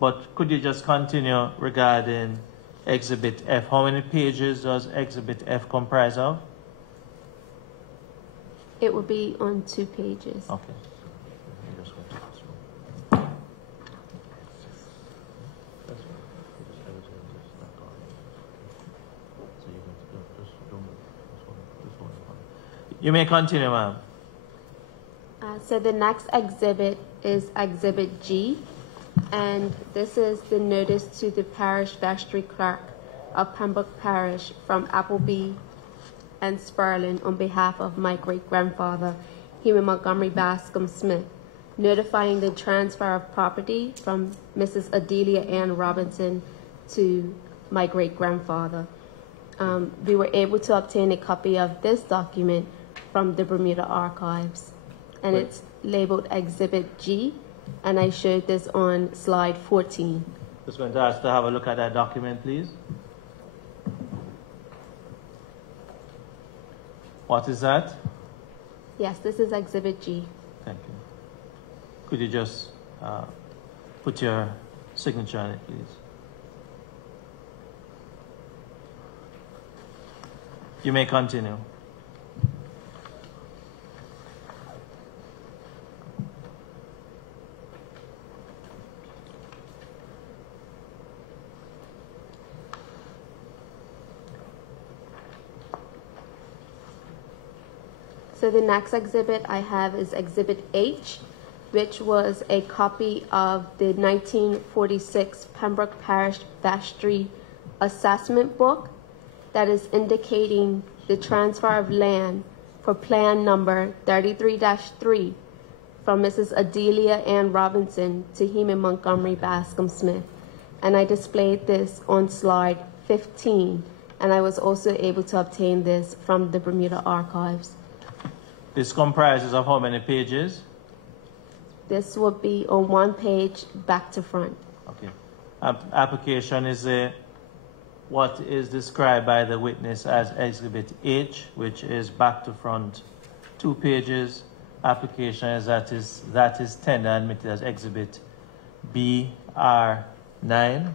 But could you just continue regarding Exhibit F? How many pages does Exhibit F comprise of? It would be on 2 pages. Okay. You may continue, ma'am. So the next exhibit is Exhibit G, and this is the notice to the parish vestry clerk of Pembroke Parish from Appleby and Sperlin on behalf of my great-grandfather, Heman Montgomery Bascom Smith, notifying the transfer of property from Mrs. Adelia Ann Robinson to my great-grandfather. We were able to obtain a copy of this document from the Bermuda Archives, and it's labeled Exhibit G, and I showed this on slide 14. Just going to ask to have a look at that document, please. What is that? Yes, this is Exhibit G. Thank you. Could you just put your signature on it, please? You may continue. So the next exhibit I have is Exhibit H, which was a copy of the 1946 Pembroke Parish Vestry Assessment Book that is indicating the transfer of land for Plan Number 33-3 from Mrs. Adelia Ann Robinson to Heman Montgomery Bascom Smith. And I displayed this on slide 15, and I was also able to obtain this from the Bermuda Archives. This comprises of how many pages? This would be on 1 page, back to front. Okay. Application is what is described by the witness as Exhibit H, which is back to front 2 pages. Application is that is tender admitted as Exhibit BR9.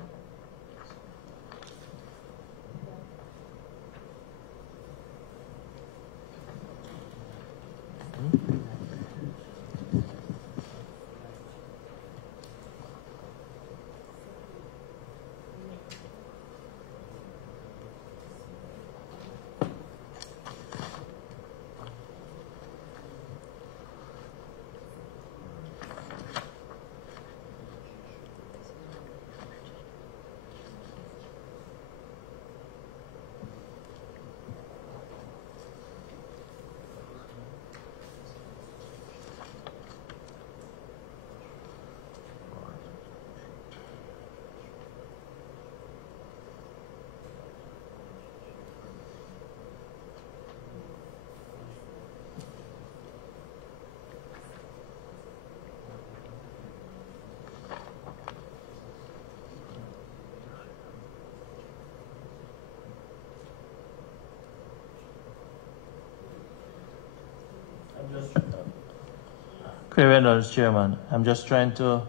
Chairman, I'm just trying to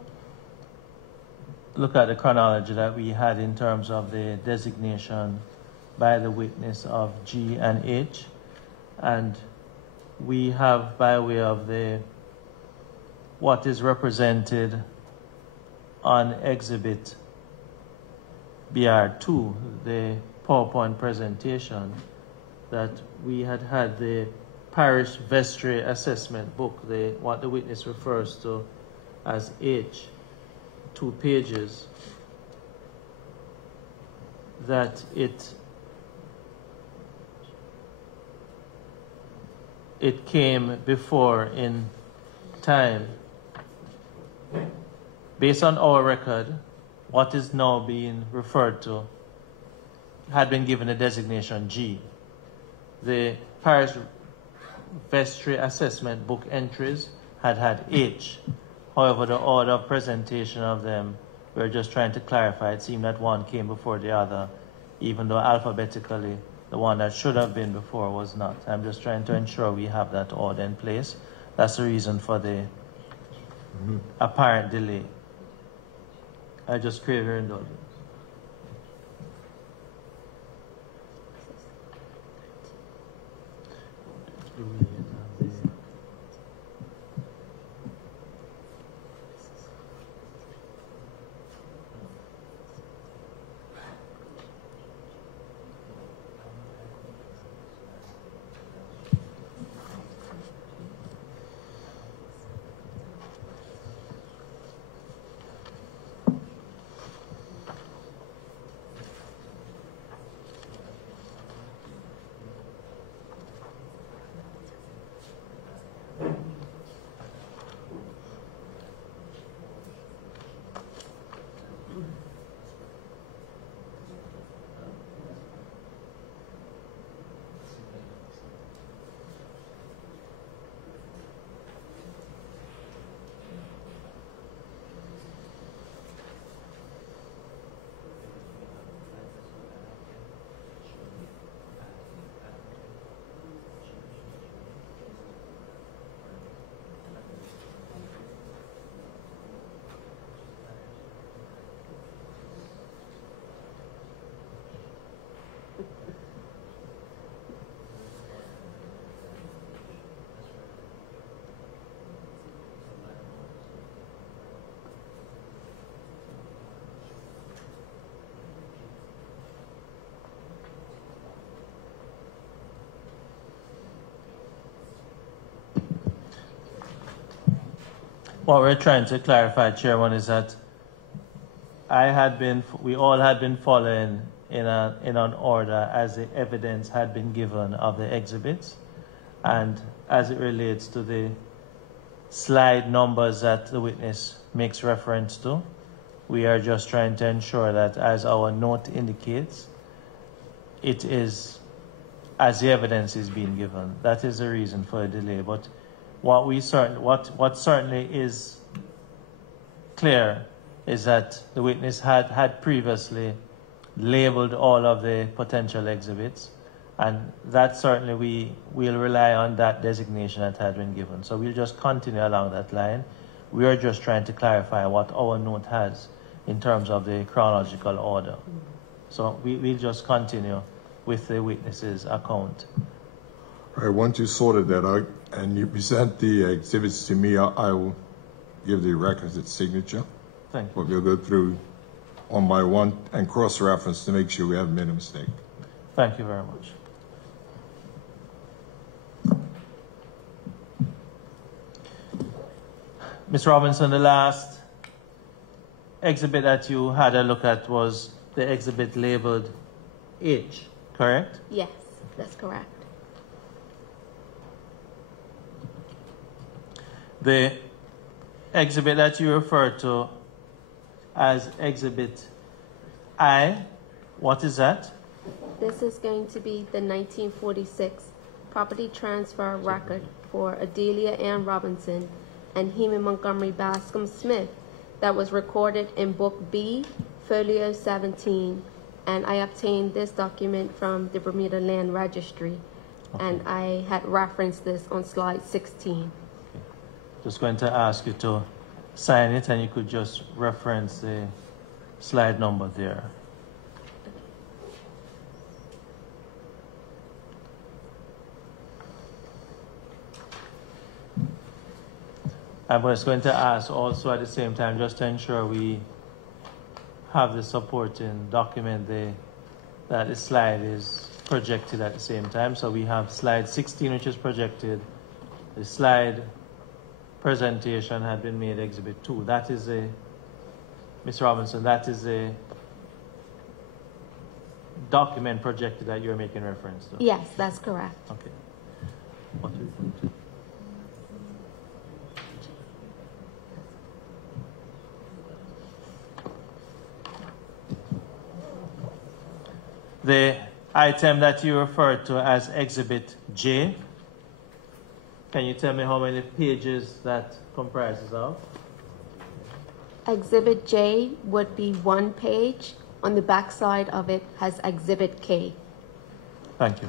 look at the chronology that we had in terms of the designation by the witness of G and H, and we have, by way of what is represented on Exhibit BR2, the PowerPoint presentation, that we had the Parish Vestry Assessment Book, what the witness refers to as H, 2 pages, that it came before in time. Based on our record, what is now being referred to had been given a designation G. The parish vestry assessment book entries had H. However, the order of presentation of them, we're just trying to clarify. It seemed that one came before the other, even though alphabetically the one that should have been before was not. I'm just trying to ensure we have that order in place. That's the reason for the apparent delay. I just crave your indulgence. What we're trying to clarify, Chairman, is that we all had been following in an order as the evidence had been given of the exhibits, and as it relates to the slide numbers that the witness makes reference to, we are just trying to ensure that, as our note indicates, it is as the evidence is being given. That is the reason for the delay. But what certainly is clear is that the witness had previously labeled all of the potential exhibits, and that certainly we will rely on that designation that had been given. So we'll just continue along that line. We are just trying to clarify what our note has in terms of the chronological order. So we'll just continue with the witness's account. All right, once you sorted that out and you present the exhibits to me, I will give the requisite signature. Thank you. But we'll go through one by one and cross-reference to make sure we haven't made a mistake. Thank you very much. Ms. Robinson, the last exhibit that you had a look at was the exhibit labeled H, correct? Yes, that's correct. The exhibit that you refer to as Exhibit I, what is that? This is going to be the 1946 property transfer record for Adelia Ann Robinson and Heman Montgomery Bascom Smith that was recorded in Book B, Folio 17. And I obtained this document from the Bermuda Land Registry, and I had referenced this on slide 16. Just going to ask you to sign it, and you could just reference the slide number there. I was going to ask also at the same time, just to ensure we have the supporting document that the slide is projected at the same time. So we have slide 16, which is projected. The slide presentation had been made Exhibit 2. That is Ms. Robinson, that is a document projected that you're making reference to? Yes, that's correct. Okay. What do you think? item that you referred to as Exhibit J. Can you tell me how many pages that comprises of? Exhibit J would be 1 page. On the back side of it has Exhibit K. Thank you.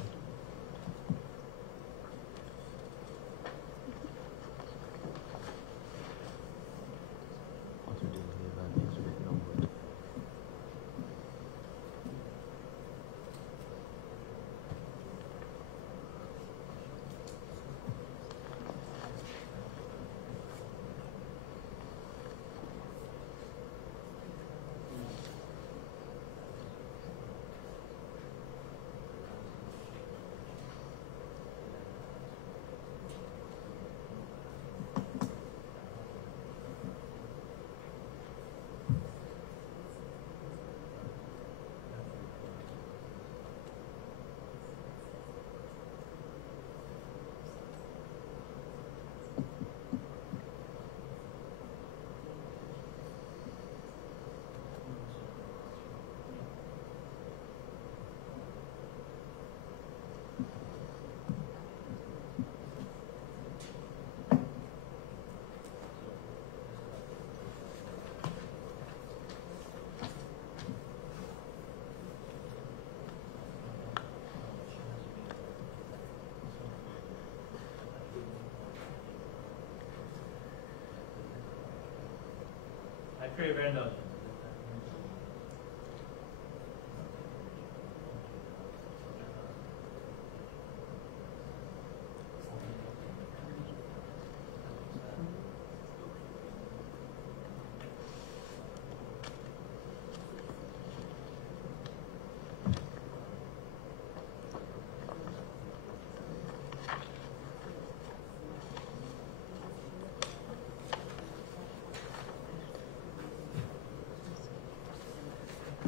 I crave your indulgence.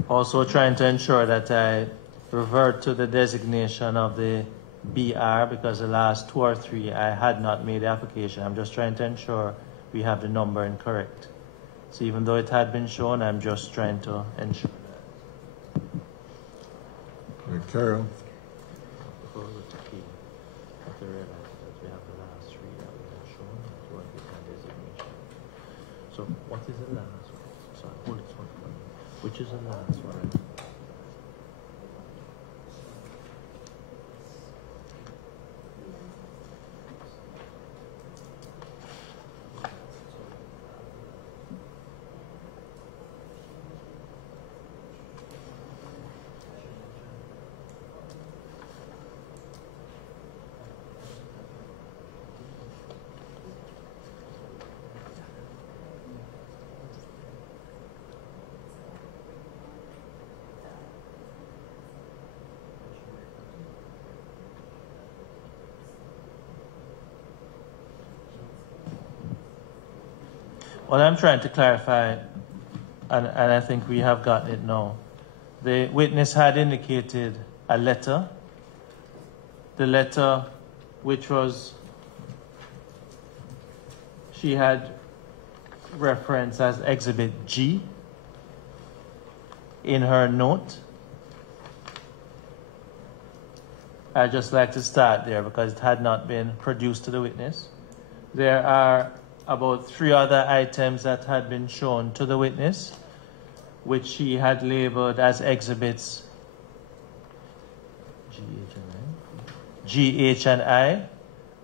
Also trying to ensure that I revert to the designation of the BR, because the last 2 or 3 I had not made the application. I'm just trying to ensure we have the number incorrect. So even though it had been shown, I'm just trying to ensure that. Okay, carry on. Before we go to P, I have to realize that we have the last 3 that we have shown to what we can designation. So what is the last one? Sorry, hold it one. Which is the last one? What I'm trying to clarify, and I think we have gotten it now, the witness had indicated a letter. The letter, which was, she had referenced as Exhibit G in her note. I'd just like to start there because it had not been produced to the witness. There are about 3 other items that had been shown to the witness, which she had labeled as exhibits G, H, and I,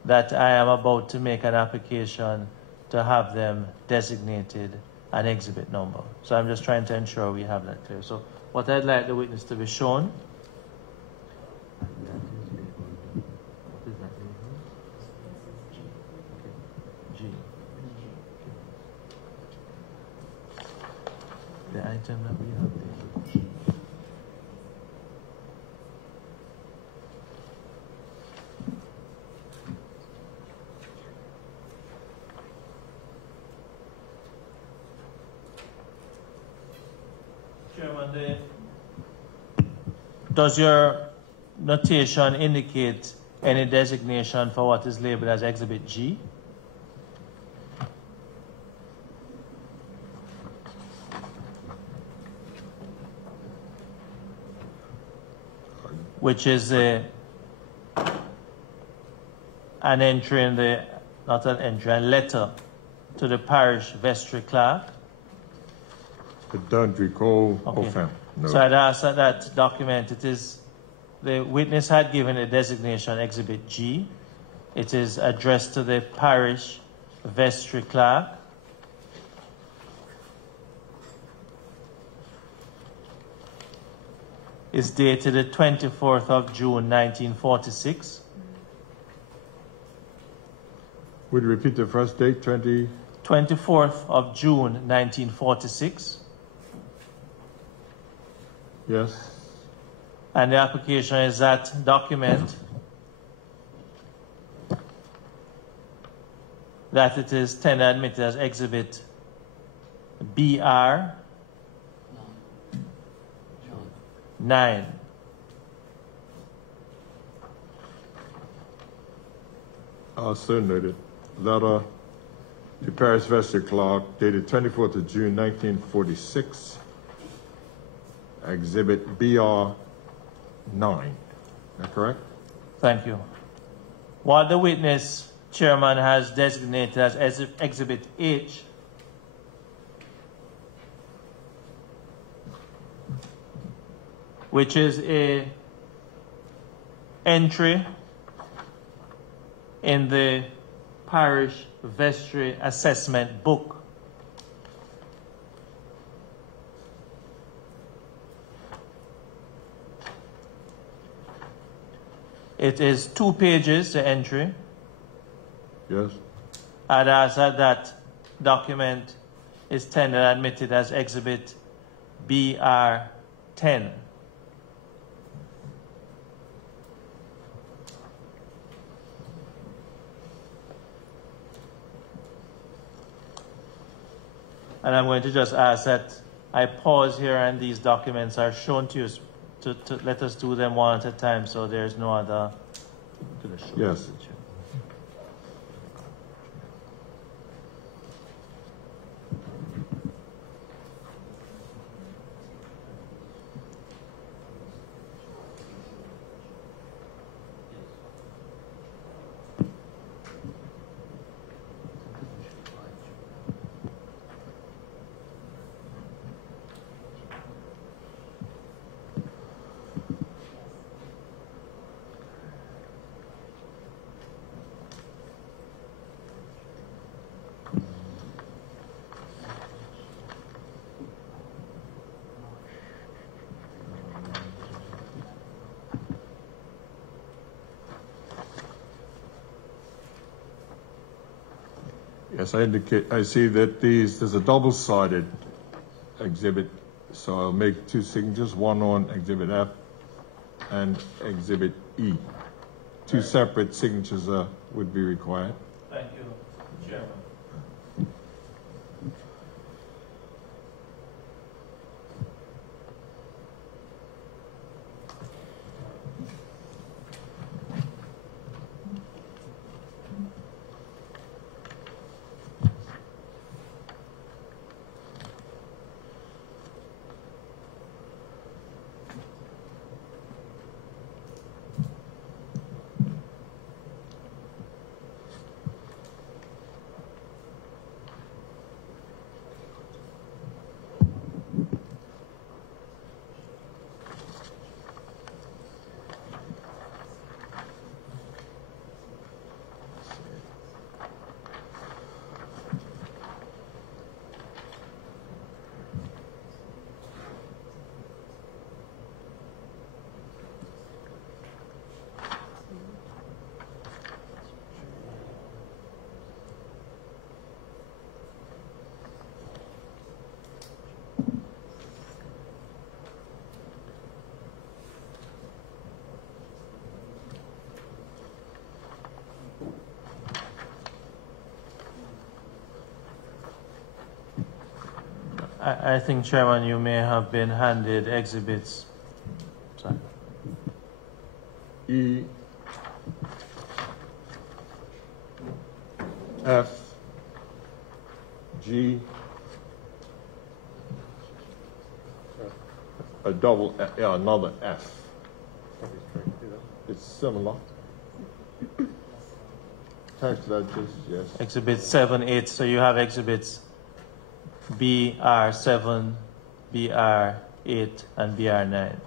that I am about to make an application to have them designated an exhibit number. So I'm just trying to ensure we have that clear. So what I'd like the witness to be shown. The item that we have there. Chairman, does your notation indicate any designation for what is labeled as Exhibit G? which is an entry in the, not an entry, a letter to the parish vestry clerk. I don't recall Okay. offhand. No. So I'd ask that document, it is, the witness had given a designation Exhibit G. It is addressed to the parish vestry clerk. It's dated the 24th of June, 1946. Would you repeat the first date? 24th of June, 1946. Yes. And the application is that document that it is tender admitted as Exhibit BR 9. So noted. Letter to Parish Vestry Clerk dated 24th of June 1946. Exhibit BR 9. Is that correct? Thank you. What the witness chairman has designated as Exhibit H which is a entry in the parish vestry assessment book. It is 2 pages, the entry. Yes. I'd ask that document is tendered admitted as Exhibit BR 10. And I'm going to just ask that I pause here and these documents are shown to you to let us do them one at a time so there's no other. Yes. Yes, I see that there's a double-sided exhibit, so I'll make 2 signatures, one on Exhibit F and Exhibit E. 2 separate signatures would be required. Thank you, Chairman. I think, Chairman, you may have been handed exhibits. Sorry. E, F, G, a double, yeah, another F. It's similar. Attached to that, just yes. Exhibit 7, 8. So you have exhibits BR7, BR8, and BR9.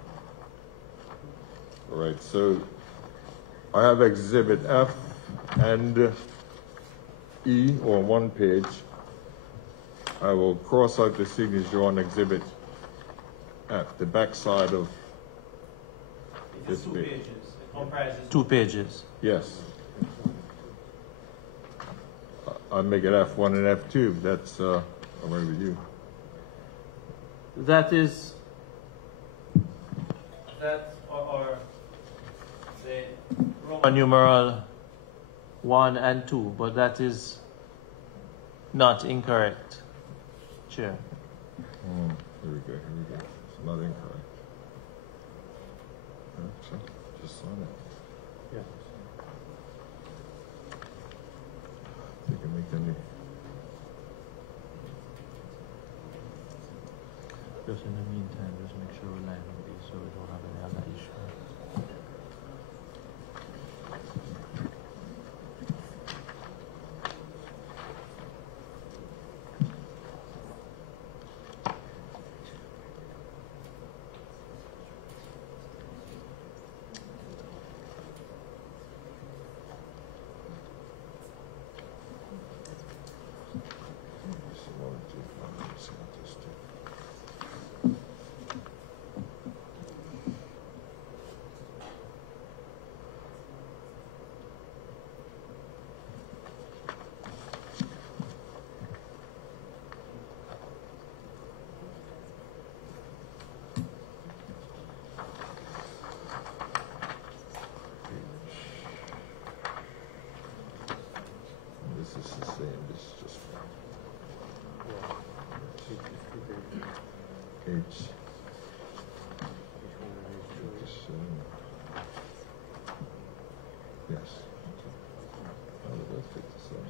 All right. So I have exhibit F and E on one page. I will cross out the signature on exhibit F, the back side of this Two page. pages. It comprises 2 pages. Yes. I'll make it F1 and F2. That's all right with you. That is that or the Roman numeral 1 and 2, but that is not incorrect, Chair. Here we go. It's not incorrect. Actually, just sign it. Yeah. You can make any. Just in the meantime, just make sure we're lining these so we don't have any other issue. This is the same. This is just H. Yes. How did that fit the same?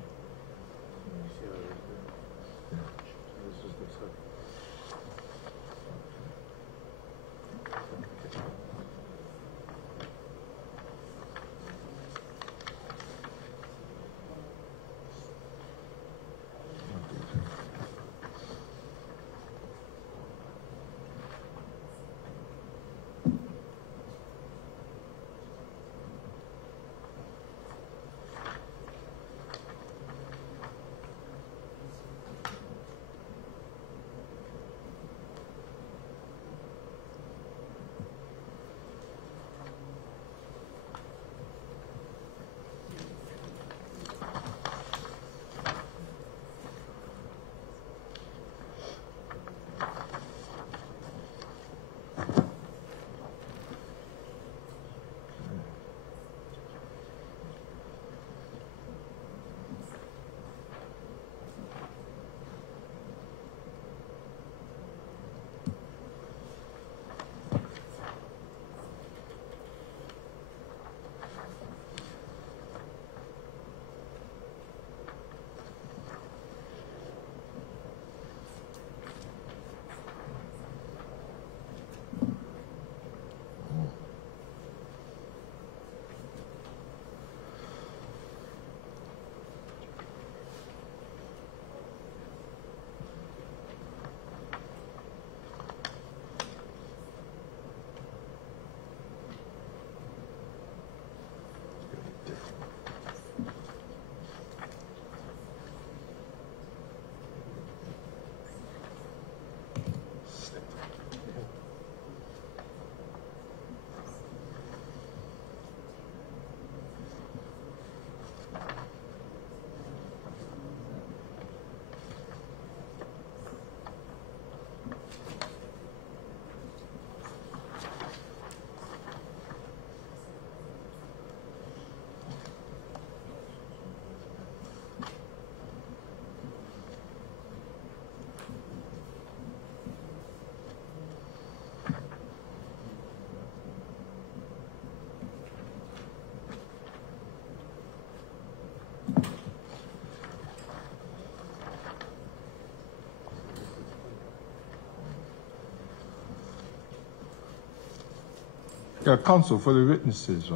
Yeah, counsel, for the witnesses,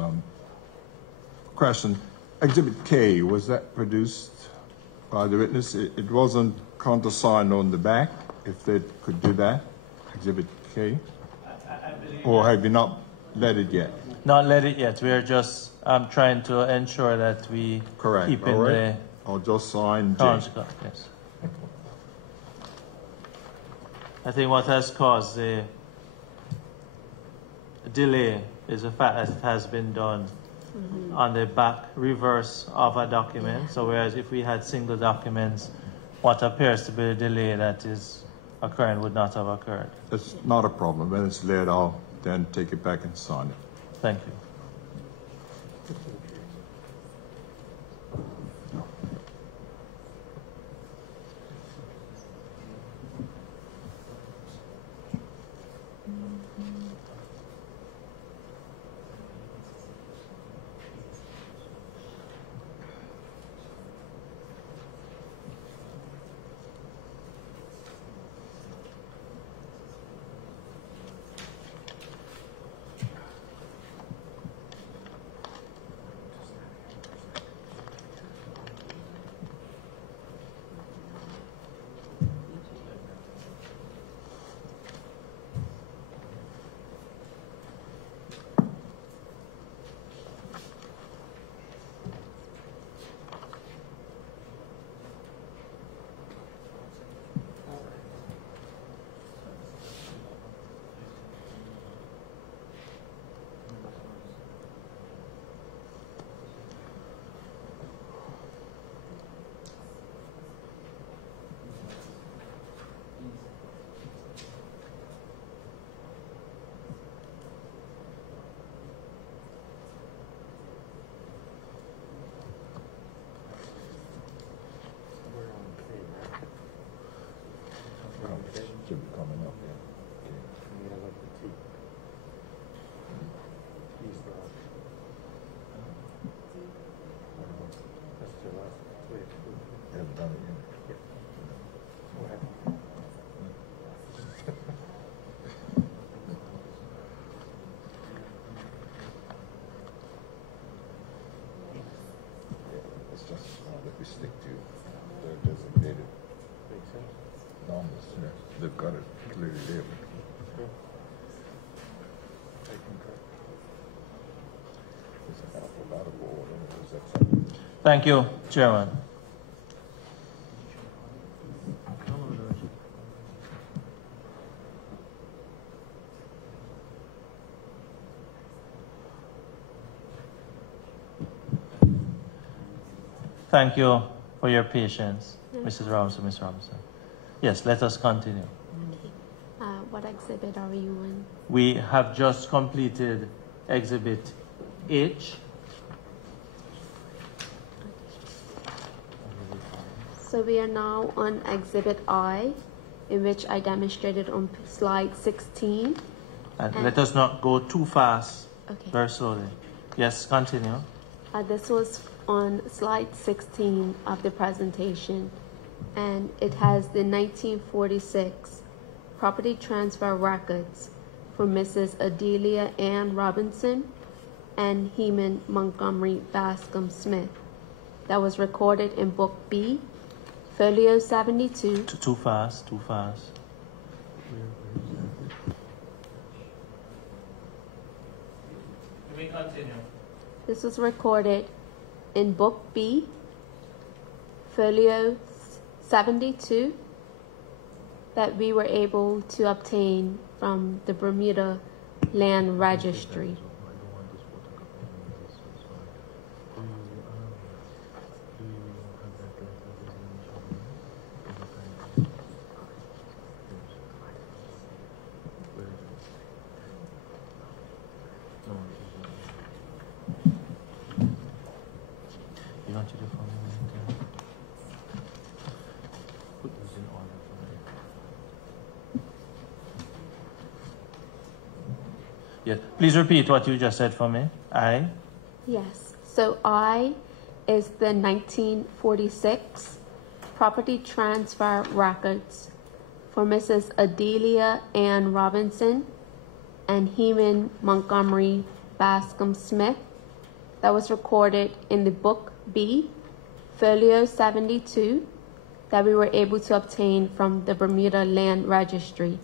question. Exhibit K, was that produced by the witness? It wasn't countersigned on the back, if they could do that. Exhibit K? Or have you not let it yet? Not let it yet. We are just trying to ensure that we Correct. keep All in right. the I'll just sign J. council. Yes. I think what has caused the delay is the fact that it has been done on the back reverse of a document. So whereas if we had single documents, what appears to be a delay that is occurring would not have occurred. That's not a problem. When it's laid, I'll then take it back and sign it. Thank you. Should be coming up, yeah. Haven't done it yet. It's just that we stick to their designated numbers. Yeah, they've got it clearly there. It's an alphabetical order. Is that something? Thank you, Chairman. Thank you for your patience, Mrs. Robinson, Ms. Robinson. Yes, let us continue. What exhibit are you in? We have just completed Exhibit H. So we are now on Exhibit I, in which I demonstrated on slide 16. And let us not go too fast, Okay. very slowly. Yes, continue. This was on slide 16 of the presentation, and it has the 1946 property transfer records for Mrs. Adelia Ann Robinson and Heman Montgomery Bascom Smith that was recorded in Book B, Folio 72. Too fast, too fast. We continue. This was recorded in Book B, Folio 72, that we were able to obtain from the Bermuda Land Registry. You want to do for me? Put these in order for me. Yes. Please repeat what you just said for me. I. Yes. So I is the 1946 property transfer records for Mrs. Adelia Ann Robinson and Heman Montgomery Bascom Smith that was recorded in the Book B, Folio 72, that we were able to obtain from the Bermuda Land Registry,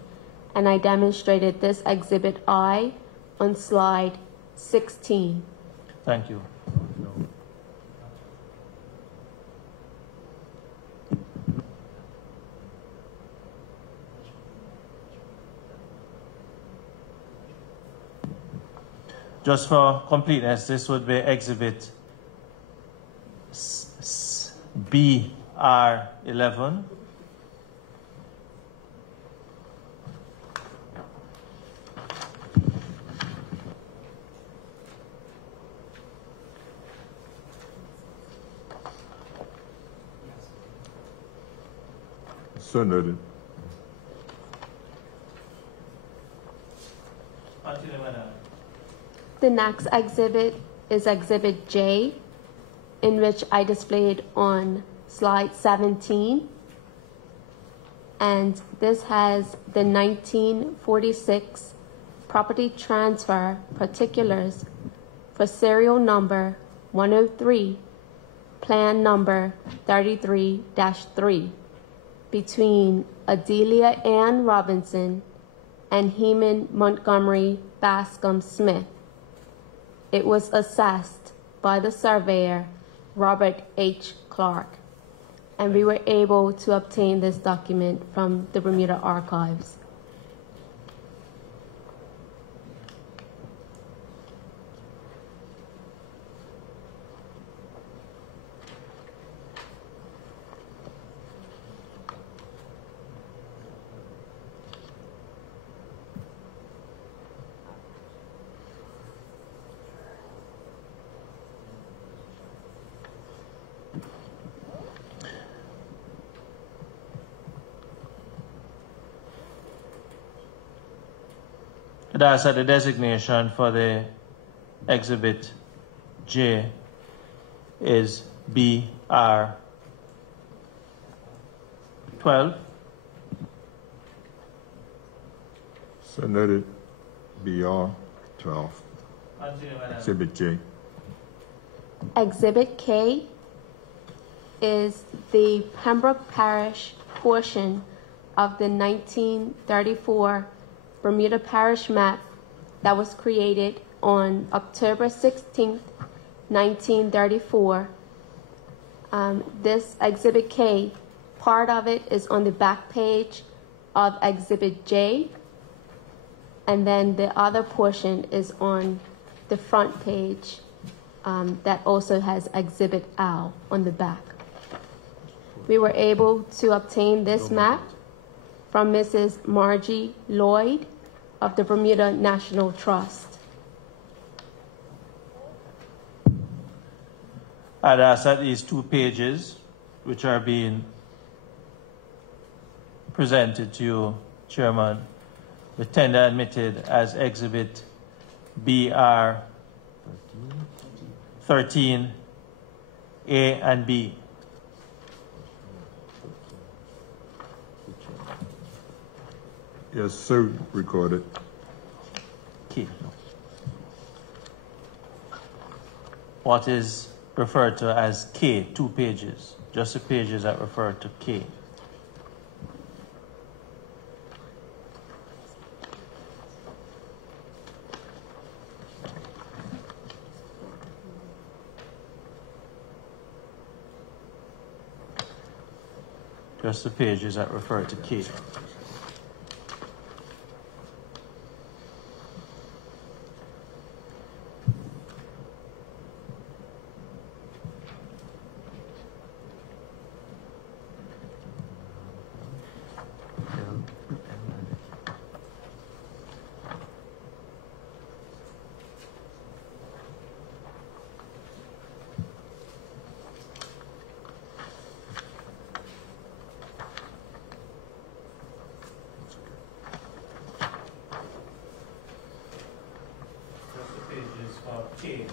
and I demonstrated this Exhibit I on slide 16. Thank you. Just for completeness, this would be Exhibit BR11. So noted. The next exhibit is Exhibit J, in which I displayed on slide 17. And this has the 1946 property transfer particulars for serial number 103, plan number 33-3, between Adelia Ann Robinson and Heman Montgomery Bascom Smith. It was assessed by the surveyor, Robert H. Clark, and we were able to obtain this document from the Bermuda Archives. That's the designation for the Exhibit J is BR 12. So noted. BR 12. Exhibit J. Exhibit K is the Pembroke Parish portion of the 1934 Bermuda Parish Map that was created on October 16th, 1934. This Exhibit K, part of it is on the back page of Exhibit J, and then the other portion is on the front page that also has Exhibit L on the back. We were able to obtain this map from Mrs. Margie Lloyd of the Bermuda National Trust. I'd ask that these 2 pages, which are being presented to you, Chairman, be tender admitted as Exhibit BR 13, A and B. Yes, so recorded. K. What is referred to as K, 2 pages, just the pages that refer to K. Just the pages that refer to K. K.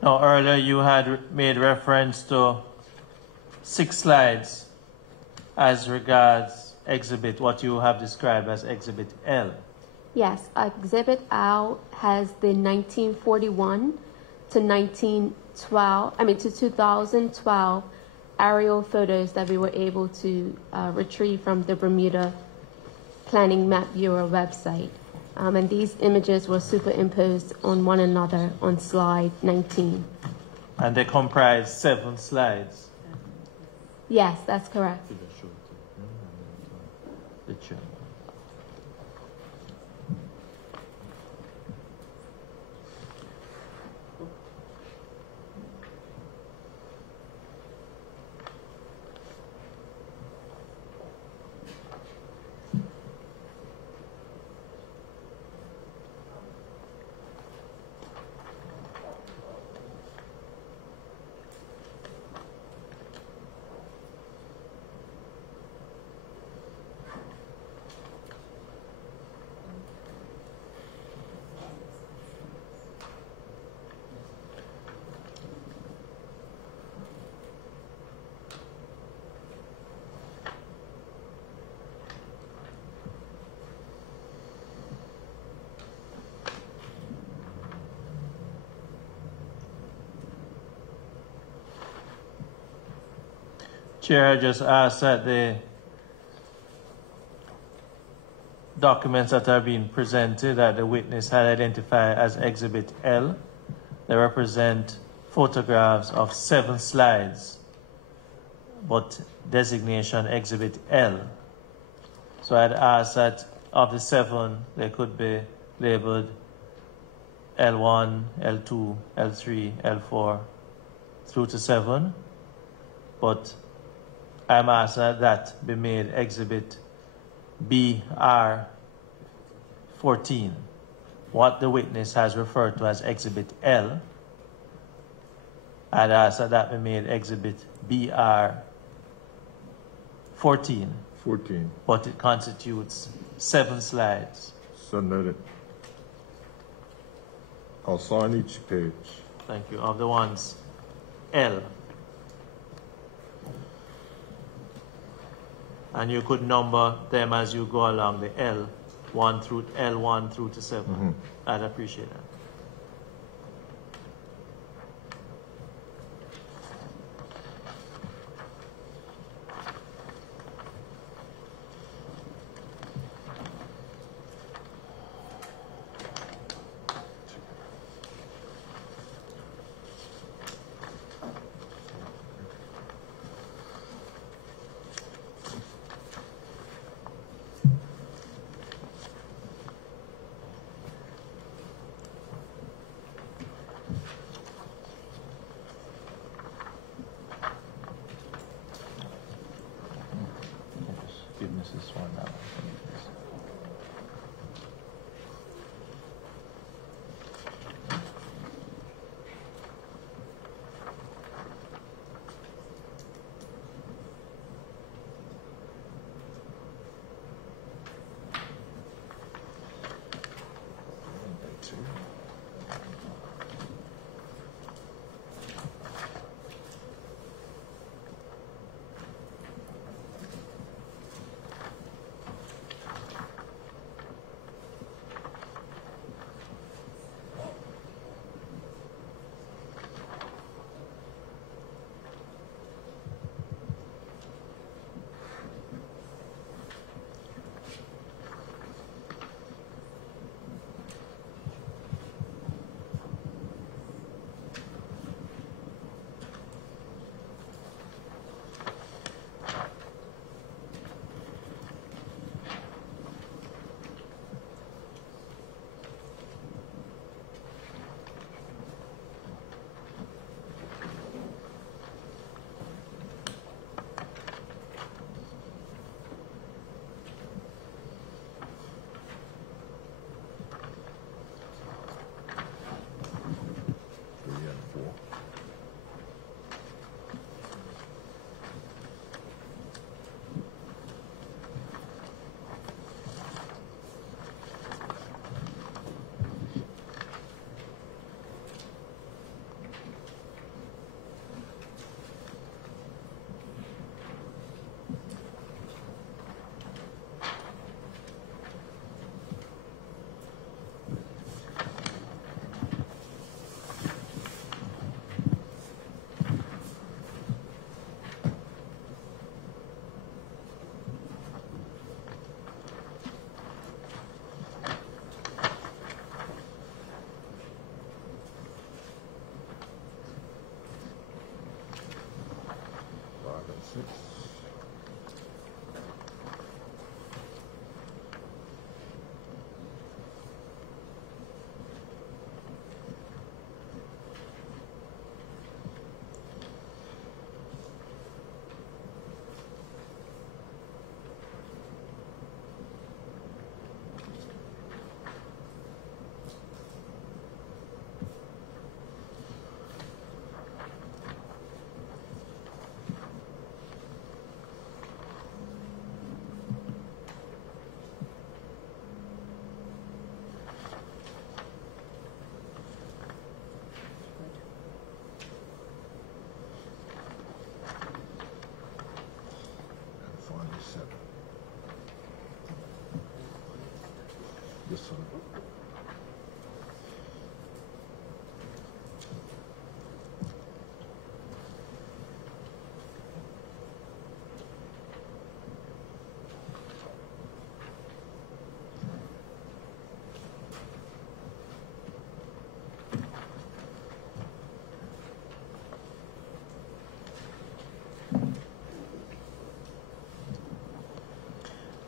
Now, earlier you had made reference to 6 slides as regards exhibit, what you have described as exhibit L. Yes, Exhibit L has the 1941 to 2012 aerial photos that we were able to retrieve from the Bermuda Planning Map Bureau website. And these images were superimposed on one another on slide 19. And they comprise 7 slides. Yes, that's correct. The chair. Chair, just asked that the documents that are being presented that the witness had identified as Exhibit L, they represent photographs of 7 slides, but designation Exhibit L. So I'd ask that of the 7, they could be labeled L1, L2, L3, L4 through to 7, but I'm asking that be made Exhibit BR14. What the witness has referred to as Exhibit L, I'd ask that be made Exhibit BR14. 14. But it constitutes 7 slides. So noted. I'll sign each page. Thank you. Of the ones L. And you could number them as you go along the L1 through to 7. Mm-hmm. I'd appreciate that.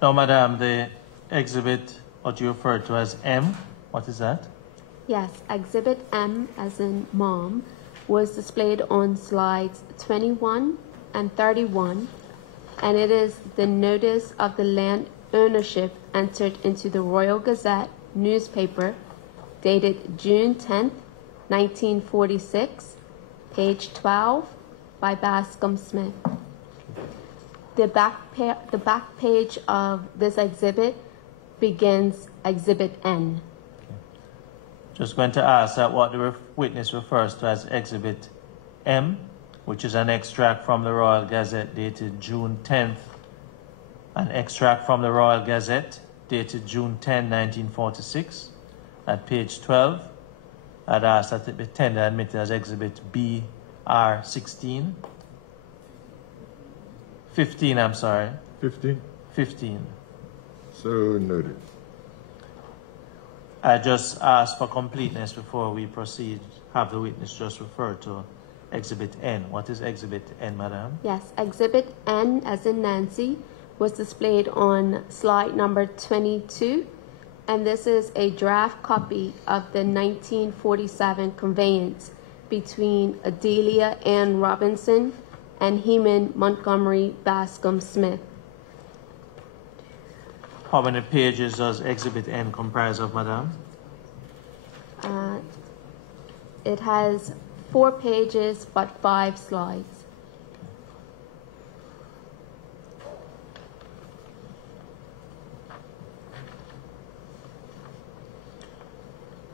Now, Madam, the exhibit, what you refer to as M, what is that? Yes, Exhibit M, as in mom, was displayed on slides 21 and 31, and it is the notice of the land ownership entered into the Royal Gazette newspaper dated June 10th, 1946, page 12, by Bascom Smith. The back page of this exhibit begins Exhibit N. Just going to ask that what the witness refers to as Exhibit M, which is an extract from the Royal Gazette dated June 10th, an extract from the Royal Gazette dated June 10, 1946, at page 12. I'd ask that it be tendered and admitted as Exhibit BR 16. 15, I'm sorry. 15? 15. So noted. I just ask for completeness before we proceed. Have the witness just refer to Exhibit N. What is Exhibit N, Madam? Yes, Exhibit N, as in Nancy, was displayed on slide number 22, and this is a draft copy of the 1947 conveyance between Adelia Ann Robinson and Heman Montgomery Bascom Smith. How many pages does Exhibit N comprise of, Madam? It has 4 pages but 5 slides.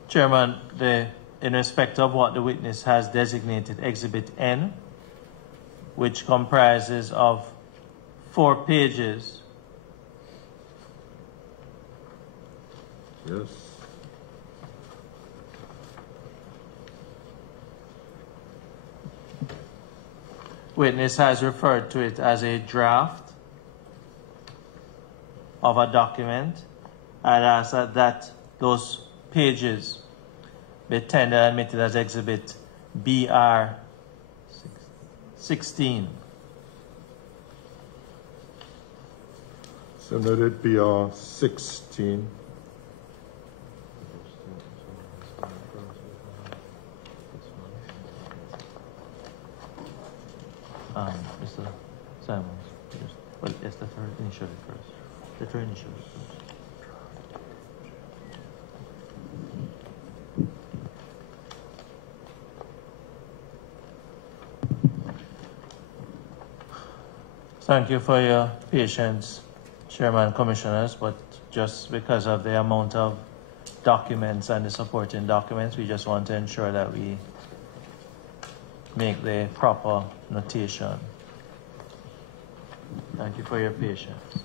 Chairman, in respect of what the witness has designated Exhibit N, which comprises of 4 pages. Yes. Witness has referred to it as a draft of a document. I'd ask that those pages be tendered and admitted as Exhibit BR 16. So noted BR 16. Mr. Simons, well, yes, let her initial it first. Let her initial it first. Thank you for your patience, Chairman, Commissioners, but just because of the amount of documents and the supporting documents, we just want to ensure that we make the proper notation. Thank you for your patience.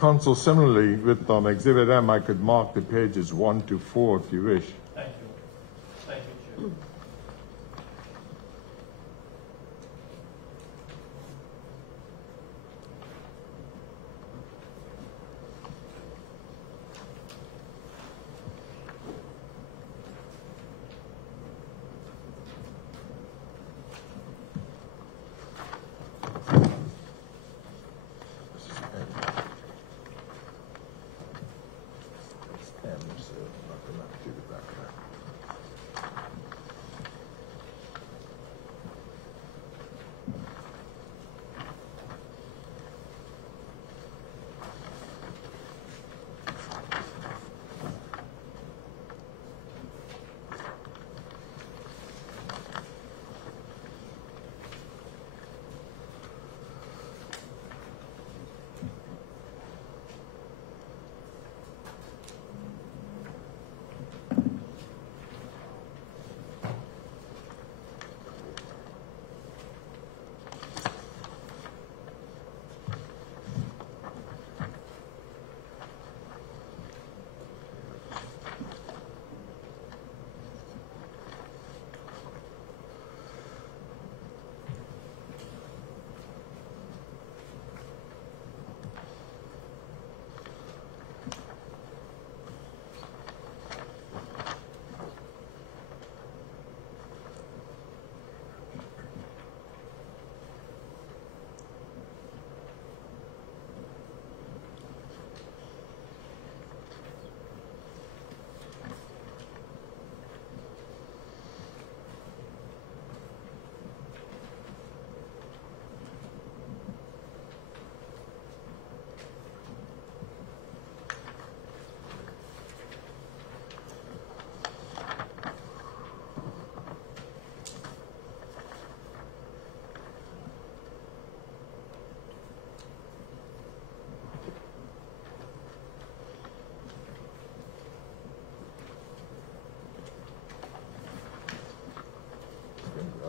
Counsel, similarly with Exhibit M, I could mark the pages 1 to 4 if you wish. Thank you. Thank you, Chair. M, so I'm not going to do the back.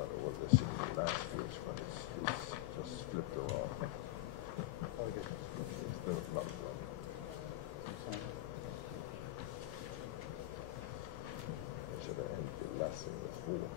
thought it was the last page, but it's just flipped around. It's still not done. I should have ended the lesson before.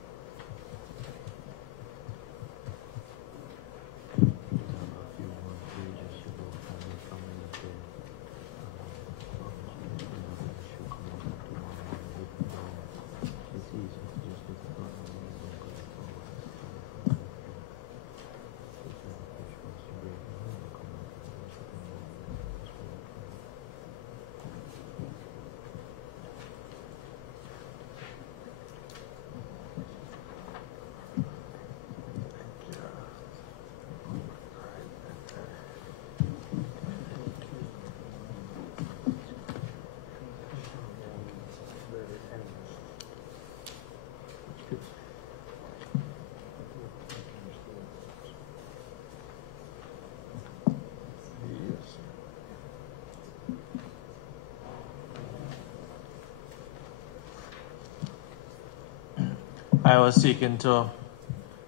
I was seeking to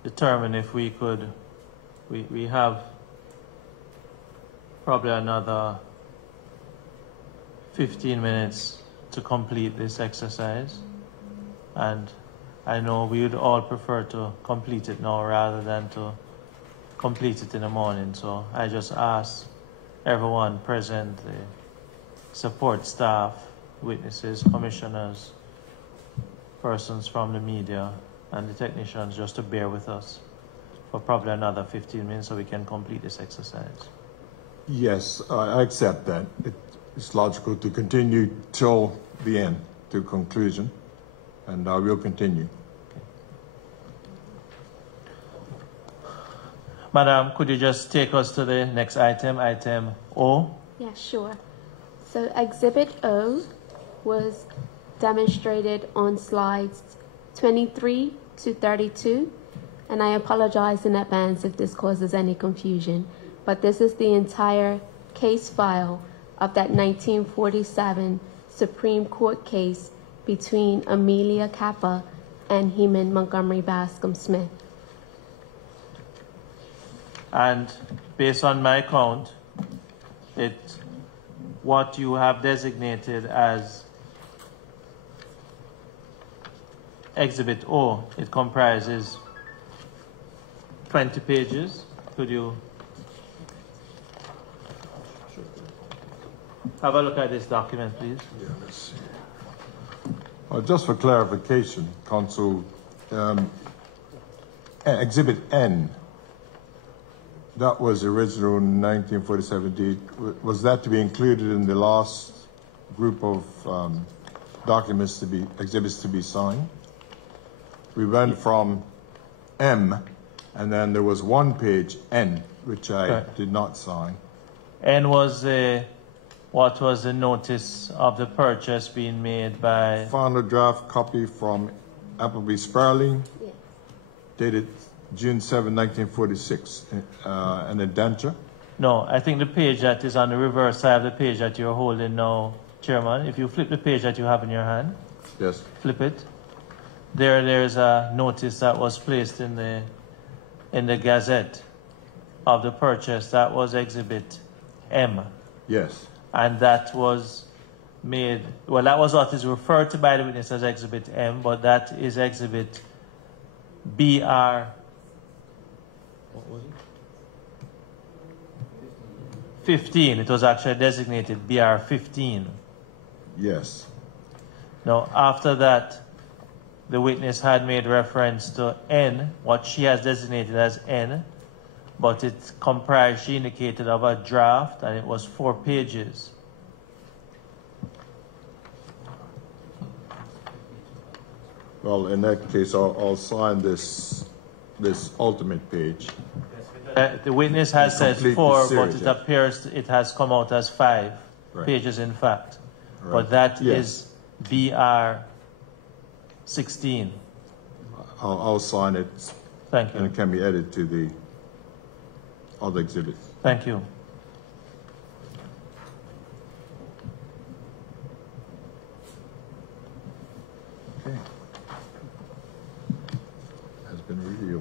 determine if we could, we have probably another 15 minutes to complete this exercise. And I know we would all prefer to complete it now rather than to complete it in the morning. So I just ask everyone present, the support staff, witnesses, commissioners, persons from the media, and the technicians just to bear with us for probably another 15 minutes so we can complete this exercise. Yes, I accept that. It's logical to continue till the end, to conclusion, and I will continue. Madam, could you just take us to the next item, item O? Yeah, sure. So Exhibit O was demonstrated on slides 23 to 32, and I apologize in advance if this causes any confusion, but this is the entire case file of that 1947 Supreme Court case between Amelia Kappa and Heman Montgomery Bascom Smith. And based on my count, what you have designated as Exhibit O, it comprises 20 pages. Could you have a look at this document, please? Yeah, let's see. Just for clarification, Counsel, Exhibit N, that was the original 1947 deed. Was that to be included in the last group of documents exhibits to be signed? We went from M, and then there was one page, N, which I did not sign. N was what was the notice of the purchase being made by? Final draft copy from Appleby Sparling, Yes. dated June 7, 1946, an indenture. No, I think the page that is on the reverse side of the page that you're holding now, Chairman, if you flip the page that you have in your hand, Yes. flip it. There's a notice that was placed in the Gazette of the purchase. That was Exhibit M. Yes. And that was made, well, that was what is referred to by the witness as Exhibit M, but that is Exhibit BR. What was it? 15. It was actually designated BR 15. Yes. Now, after that, the witness had made reference to N, what she has designated as N, but it comprised, she indicated, of a draft, and it was 4 pages. Well, in that case, I'll sign this ultimate page. The witness has said Complete 4, series, but it yeah. appears it has come out as 5 Right. pages, in fact. Right. But that Yes. is BR 16. I'll sign it, Thank and you. it can be added to the other exhibits. Thank you. Okay. Has been reviewed.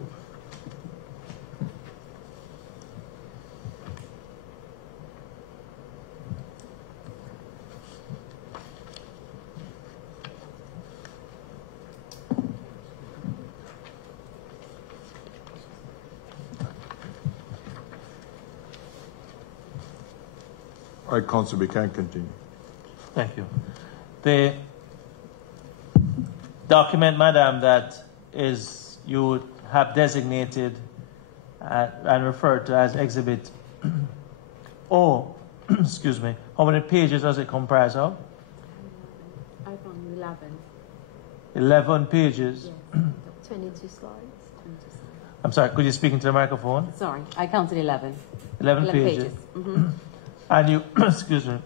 All right, Council, we can continue. Thank you. The document, Madam, that is you have designated and referred to as Exhibit O, excuse me, how many pages does it comprise of? I found 11. 11 pages. Yes. 22 slides. I'm sorry, could you speak into the microphone? Sorry, I counted 11. 11 pages. Mm-hmm. And you, excuse me,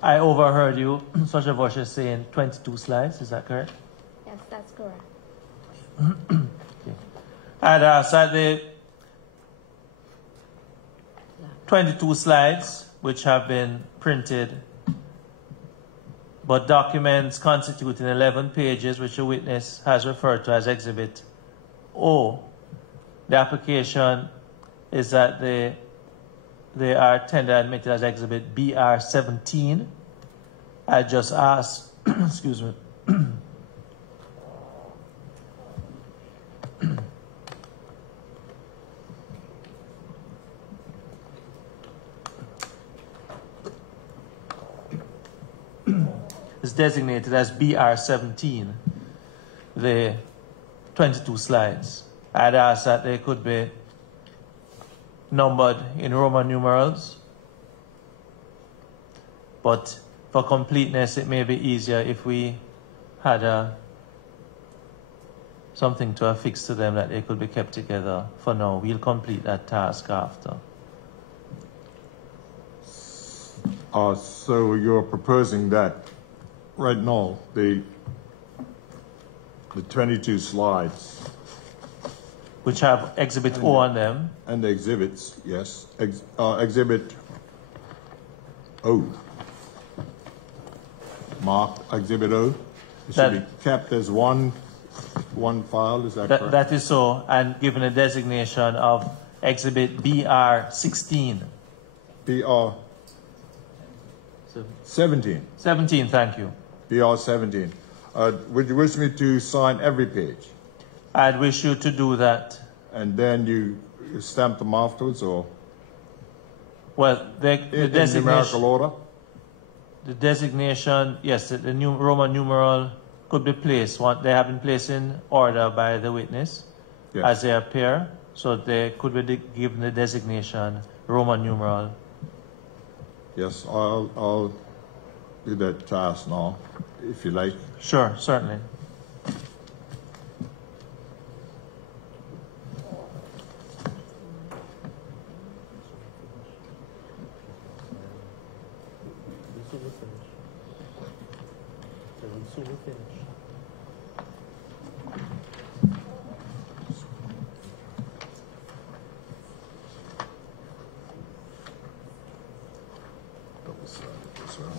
I overheard you, such a voice is saying 22 slides, is that correct? Yes, that's correct. Okay. And so the 22 slides, which have been printed, but documents constituting 11 pages, which the witness has referred to as Exhibit O. The application is that they are tendered and admitted as Exhibit BR 17. I just asked, excuse me. Is designated as BR 17, the 22 slides. I'd ask that they could be numbered in Roman numerals, but for completeness, it may be easier if we had something to affix to them that they could be kept together. For now, we'll complete that task after. So you're proposing that right now the 22 slides Which have Exhibit O on them. and the exhibits, yes, Exhibit O. Mark Exhibit O. It should be kept as one file, is that correct? That is so, and given a designation of Exhibit BR 16. BR 17. 17, thank you. BR 17. Would you wish me to sign every page? I'd wish you to do that. And then you stamp them afterwards, or Well, the in designation, numerical order? the designation, yes, the new Roman numeral could be placed. They have been placed in order by the witness Yes. as they appear, so they could be given the designation Roman numeral. Yes, I'll do that task now, if you like. Sure, certainly. Double-sided as well.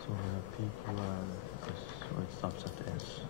So we have PQR, so it stops at S.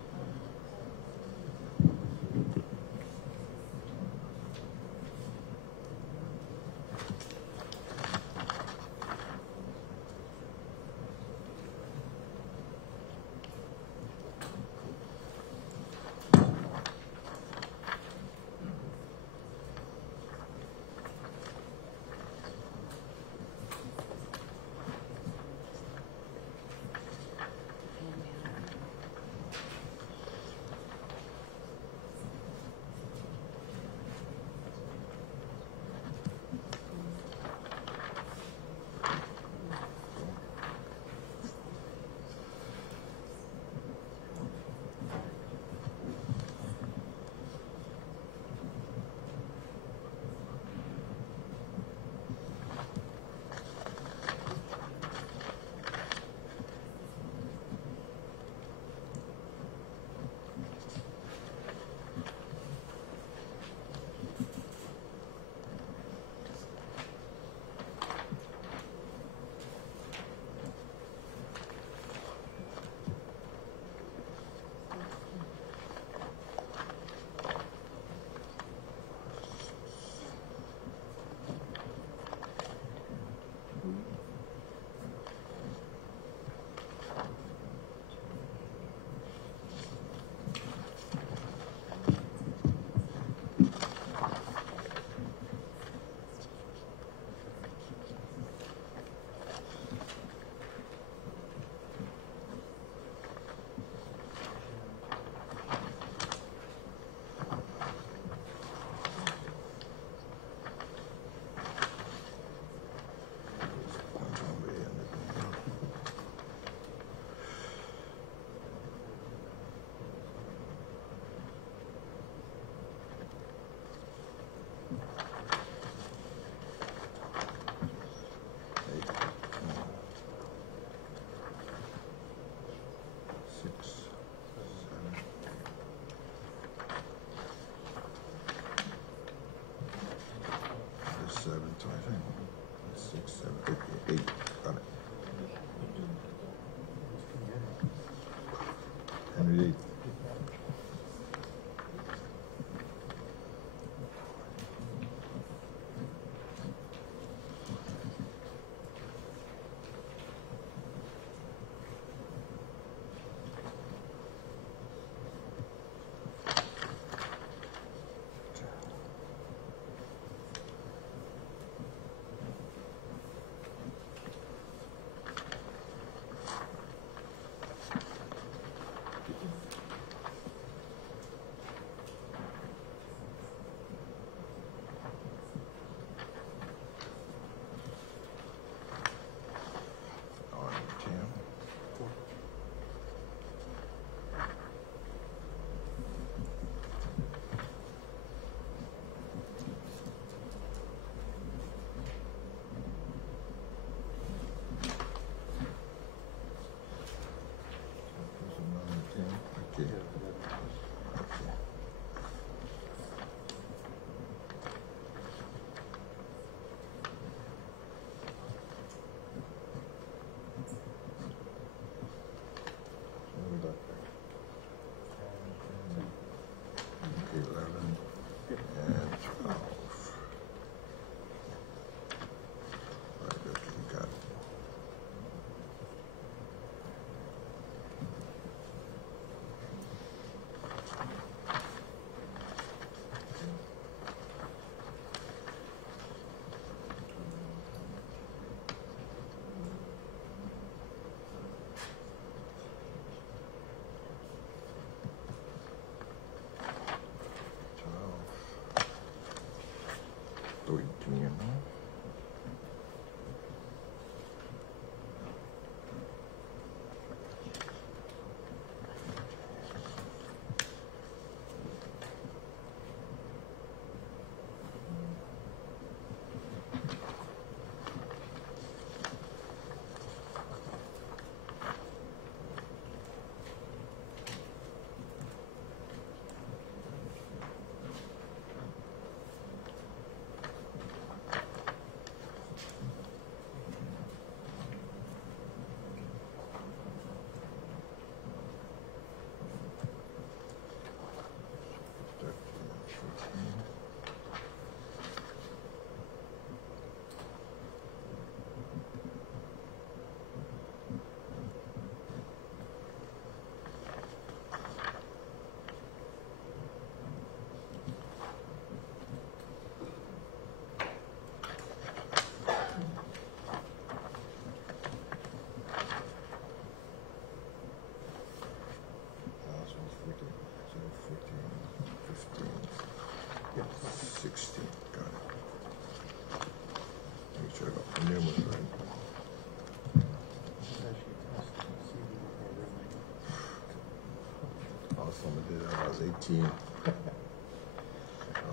Someone did that when I was 18. That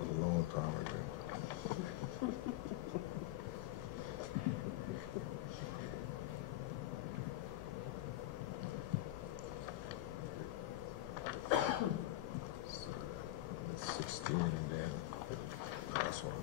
was a long time ago. So that's 16 and then the last one.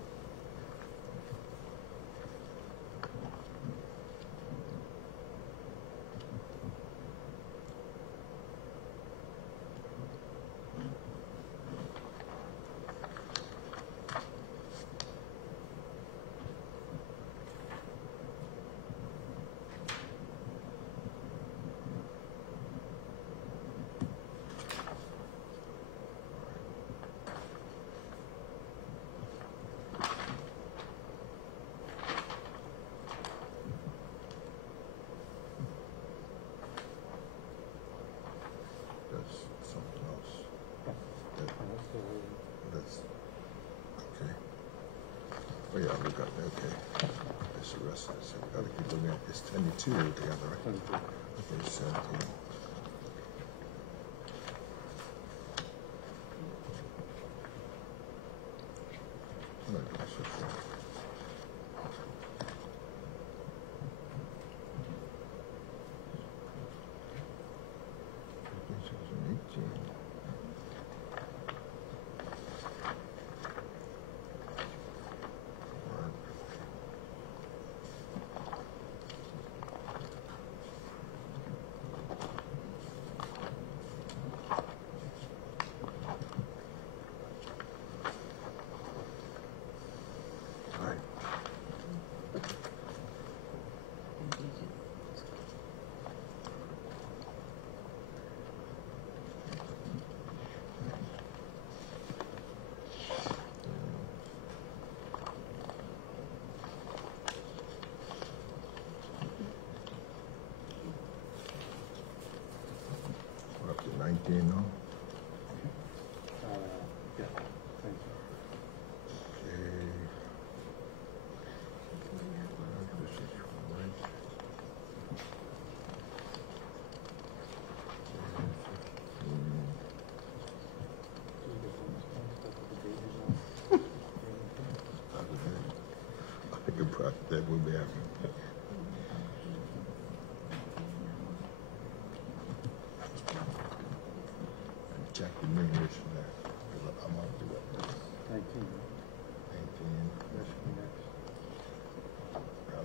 That's something else. That's okay. Oh yeah, we got that. Okay. That's the rest of it. So we got to keep looking at this 22 together, right? Okay, 17. What am I doing so far? Right. We're up to 19 now. Yeah, thank you. Okay. This is right. I think that will be happening. And check the numeration there. Because I'm on to it. 19. 19. That should be next.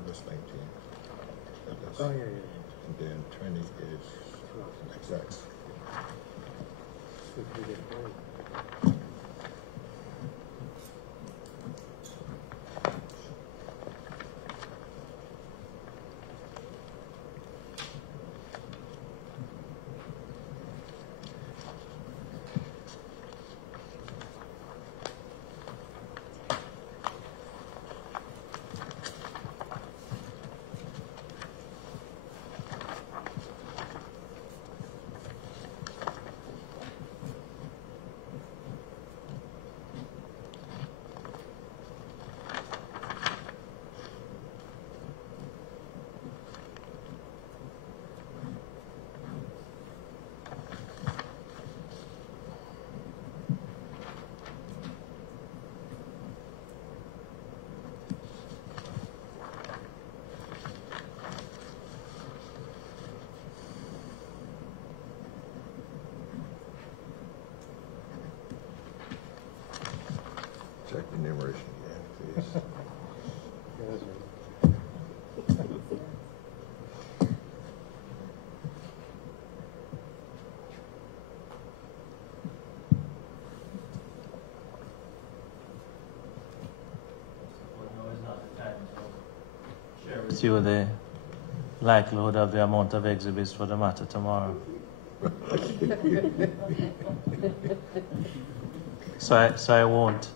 That's 19. That's, Oh, yeah. and then 20 is XX. Should we get paid? Check the numeration again, please. Yes, sir. Share with you the likelihood of the amount of exhibits for the matter tomorrow. So I won't.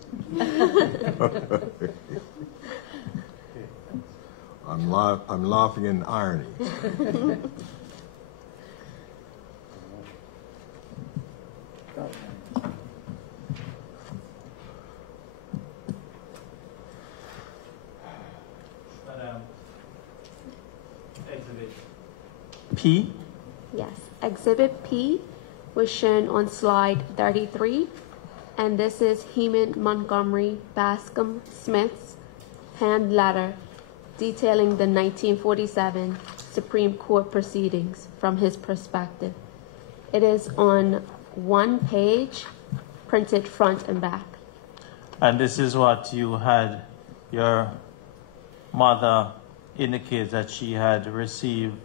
I'm laughing in irony. Exhibit P? Yes. Exhibit P was shown on slide 33, and this is Heman Montgomery Bascom Smith's hand letter detailing the 1947 Supreme Court proceedings from his perspective. It is on one page, printed front and back. And this is what you had your mother indicate that she had received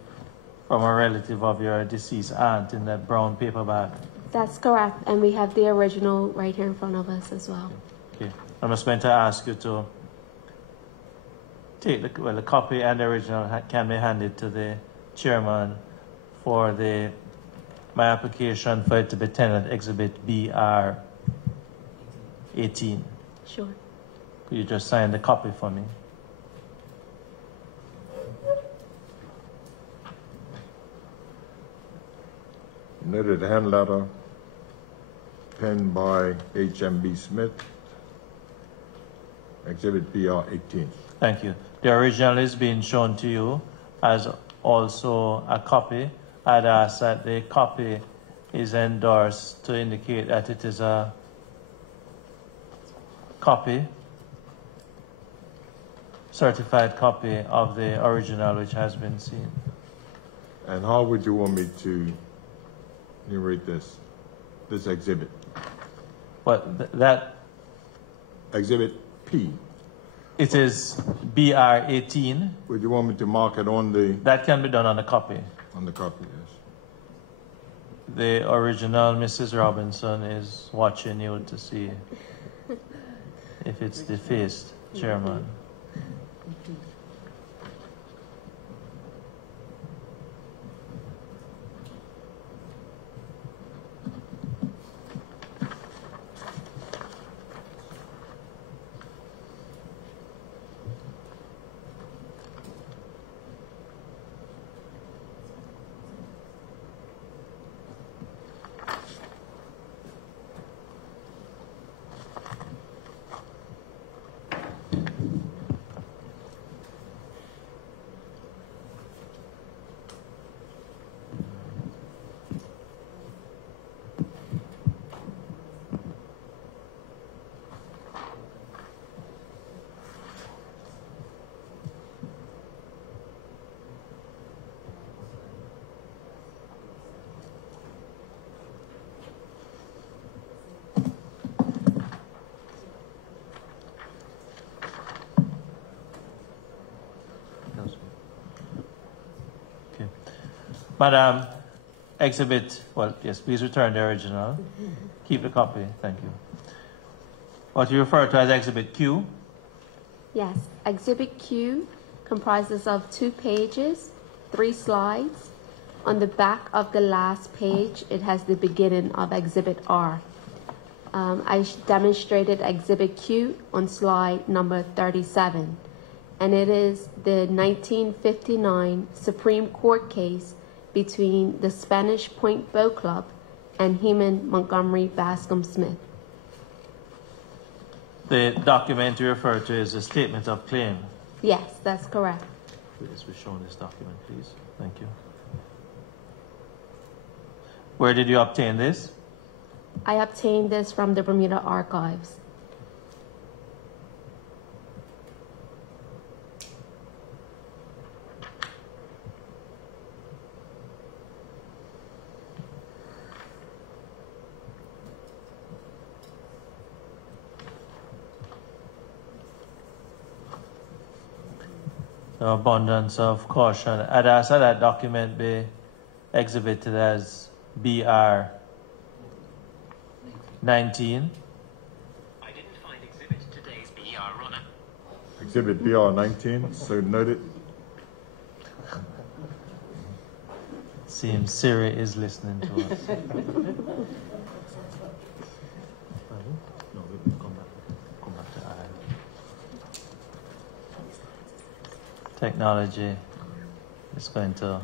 from a relative of your deceased aunt in that brown paperback. That's correct, and we have the original right here in front of us as well. Okay. I'm just going to ask you to take the copy and the original can be handed to the chairman for my application for it to be tendered Exhibit BR 18. Sure. Could you just sign the copy for me? Noted hand letter penned by H.M.B. Smith, Exhibit BR 18. Thank you. The original is being shown to you as also a copy. I'd ask that the copy is endorsed to indicate that it is a copy, certified copy of the original which has been seen. And how would you want me to narrate this exhibit? But that Exhibit P. it is BR 18. Would you want me to mark it on the That can be done on the copy. copy? Yes. The original Mrs. Robinson is watching you to see if it's defaced, Chairman. Okay. Madam, exhibit, well, yes, please return the original. Keep the copy, thank you. What you refer to as Exhibit Q? Yes, Exhibit Q comprises of 2 pages, 3 slides. On the back of the last page, it has the beginning of Exhibit R. I demonstrated Exhibit Q on slide number 37, and it is the 1959 Supreme Court case between the Spanish Point Boat Club and Heman Montgomery Bascom Smith. The document you refer to is a statement of claim. Yes, that's correct. Please be shown this document, please. Thank you. Where did you obtain this? I obtained this from the Bermuda archives. The abundance of caution. I'd ask that that document be exhibited as BR 19. I didn't find exhibit today's BR runner. Exhibit BR 19, so noted. Seems Siri is listening to us. No, come back to I. Technology is going to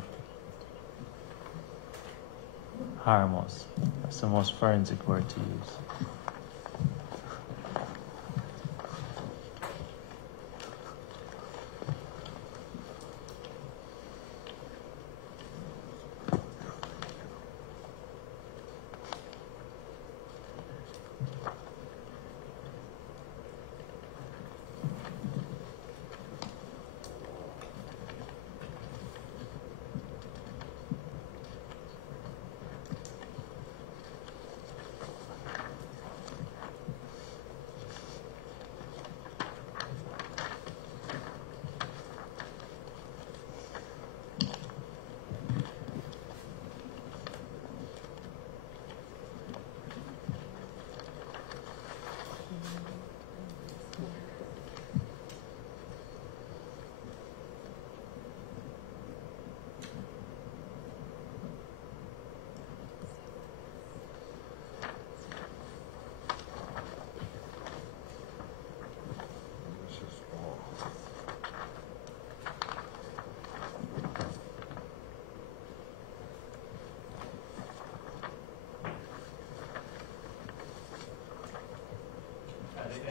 harm us. That's the most forensic word to use.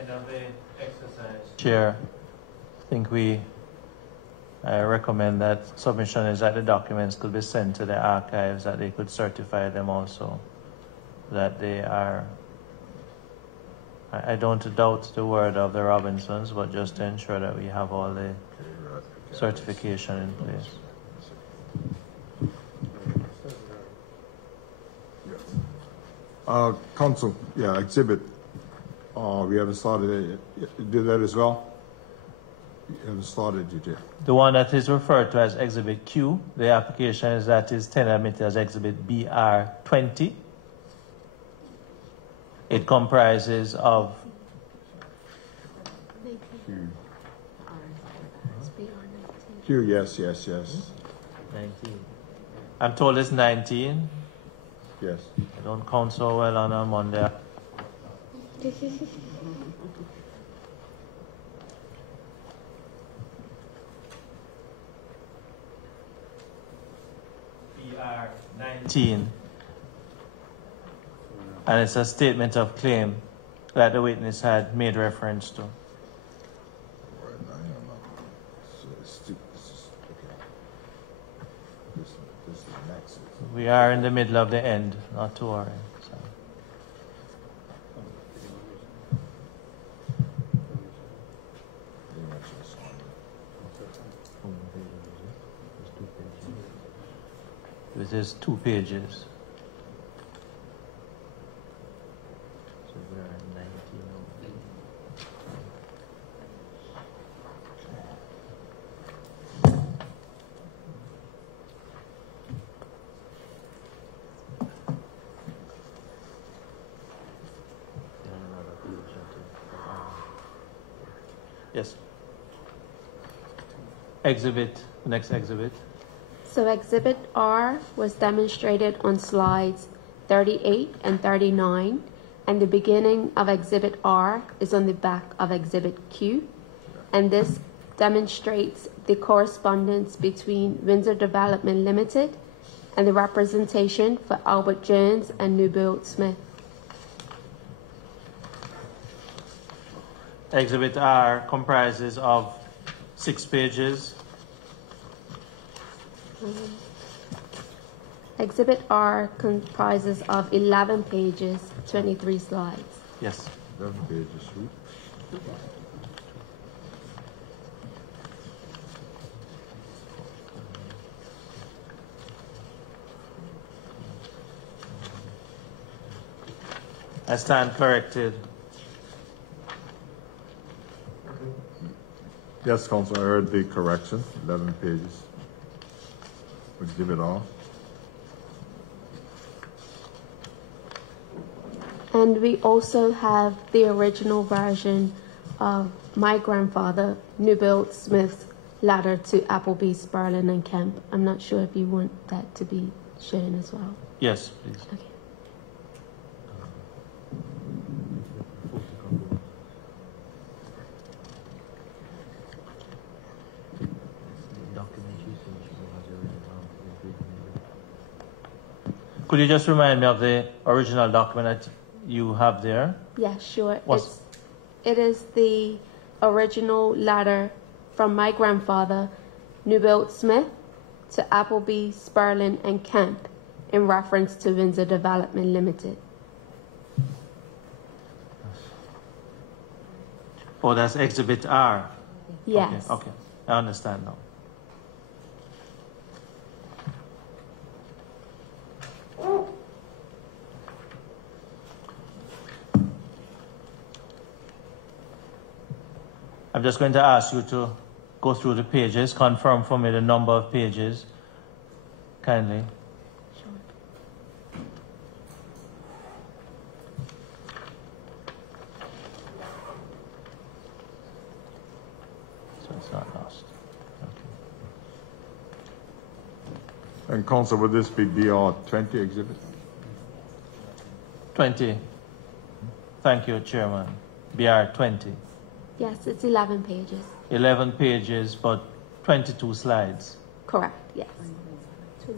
end of the exercise, Chair, I think I recommend that submission is that the documents could be sent to the archives, that they could certify them also, that they are, I don't doubt the word of the Robinsons, but just to ensure that we have all the certification in place. Council, yeah, exhibit. We haven't started. You did that as well? You haven't started, you did. The one that is referred to as Exhibit Q, the application is that is admitted as Exhibit BR 20. It comprises of Q, yes. 19. I'm told it's 19. Yes. I don't count so well on a Monday. BR 19. And it's a statement of claim that the witness had made reference to. We are in the middle of the end, not to worry. So. It is 2 pages. So we are at 19. Yes. Exhibit, next exhibit. So Exhibit R was demonstrated on slides 38 and 39, and the beginning of Exhibit R is on the back of Exhibit Q, and this demonstrates the correspondence between Windsor Development Limited and the representation for Albert Jones and Newbold Smith. Exhibit R comprises of 6 pages. Exhibit R comprises of 11 pages, 23 slides. Yes. 11 pages, sweet. I stand corrected. Yes, Council, I heard the correction, 11 pages. Exhibit R. And we also have the original version of my grandfather, Newbold Smith's letter to Appleby, Sperlin, and Kemp. I'm not sure if you want that to be shown as well. Yes, please. Okay. Could you just remind me of the original document that you have there? Yeah, sure. What's- It is the original letter from my grandfather, Newbold Smith, to Appleby, Sperlin, and Kemp in reference to Windsor Development Limited. Oh, that's Exhibit R. Yes. Okay, I understand now. I'm just going to ask you to go through the pages, confirm for me the number of pages, kindly. So it's not lost. Okay. And Council, would this be BR 20 exhibit? 20. Thank you, Chairman. BR 20. Yes, it's 11 pages. 11 pages, but 22 slides. Correct, yes. It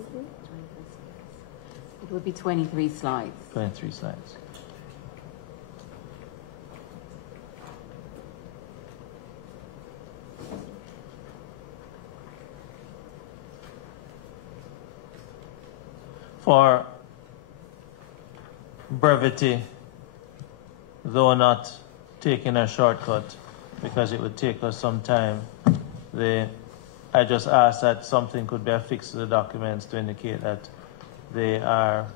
would be 23 slides. 23 slides. For brevity, though not taking a shortcut, because it would take us some time, I just asked that something could be affixed to the documents to indicate that they are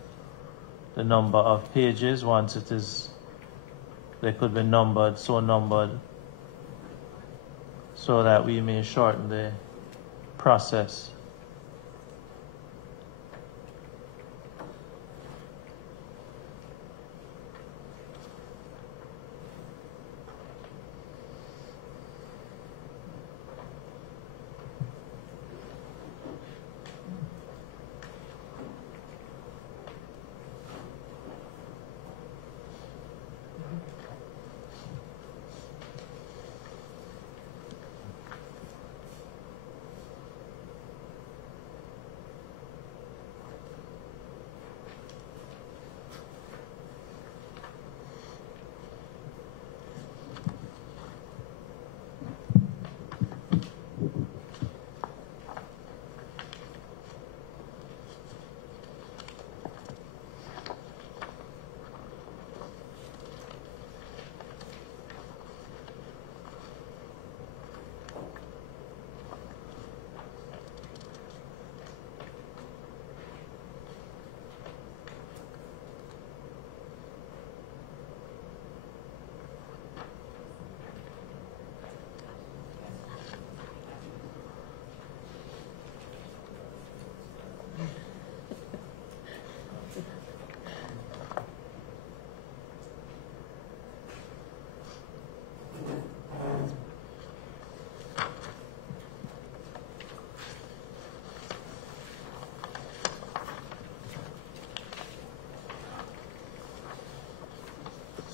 the number of pages. Once it is, they could be numbered, so that we may shorten the process.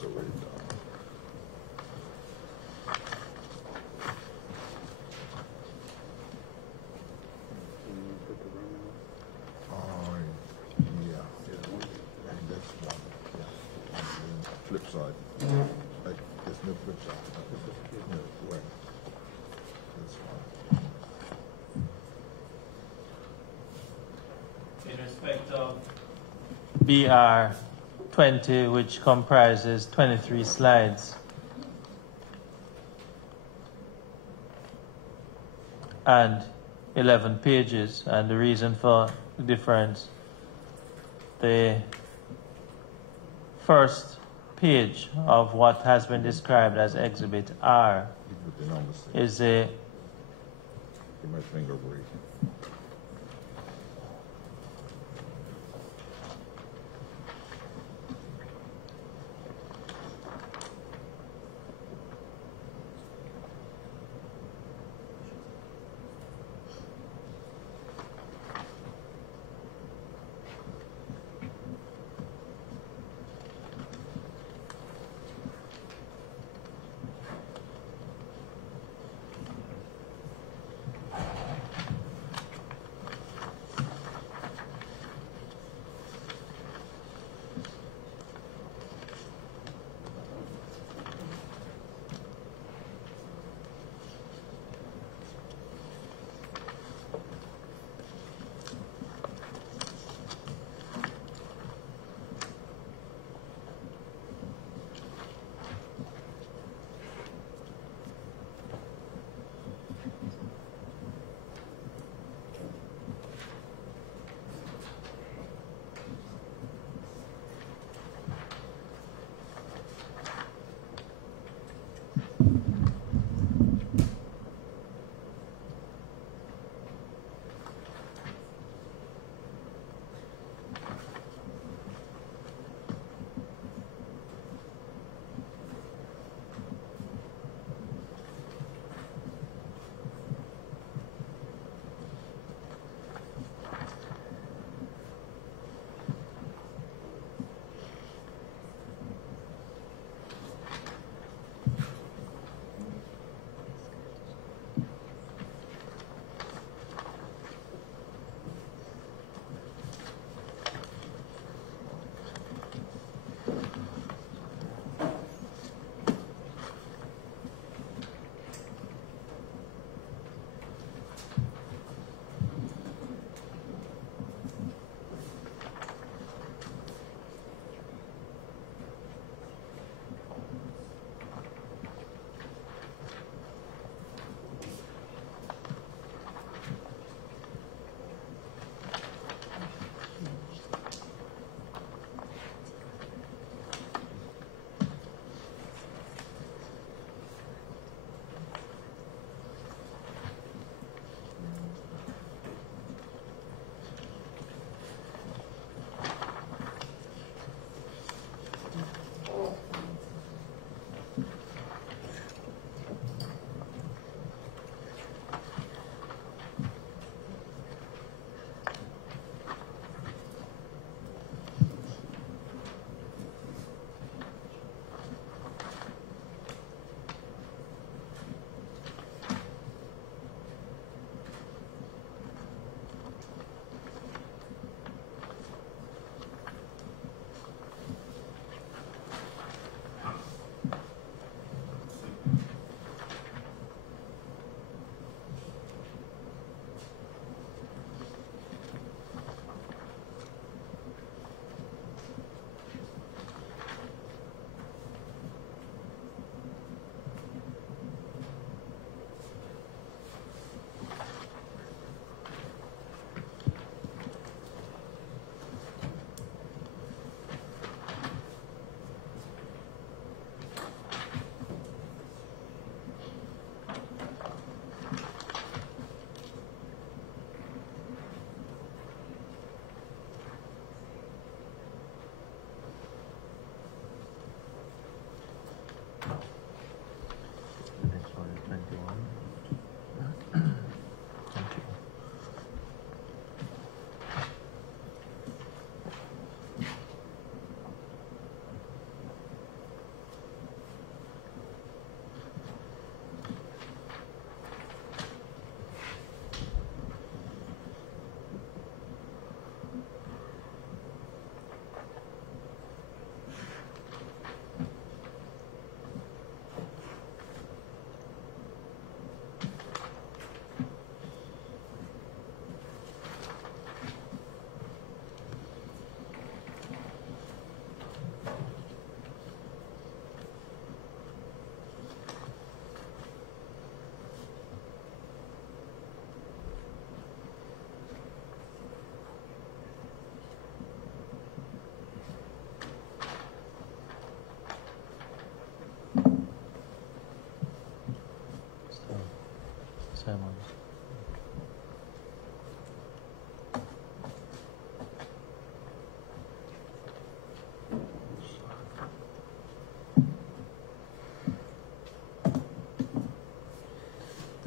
It's already done. Can you put the Roman Yeah. And that's one. Yeah. And then flip side. Like, there's no flip side. No, right. That's fine. In respect of BR 20, which comprises 23 slides, and 11 pages, and the reason for the difference, the first page of what has been described as Exhibit R You put the numbers. is a Get my finger break.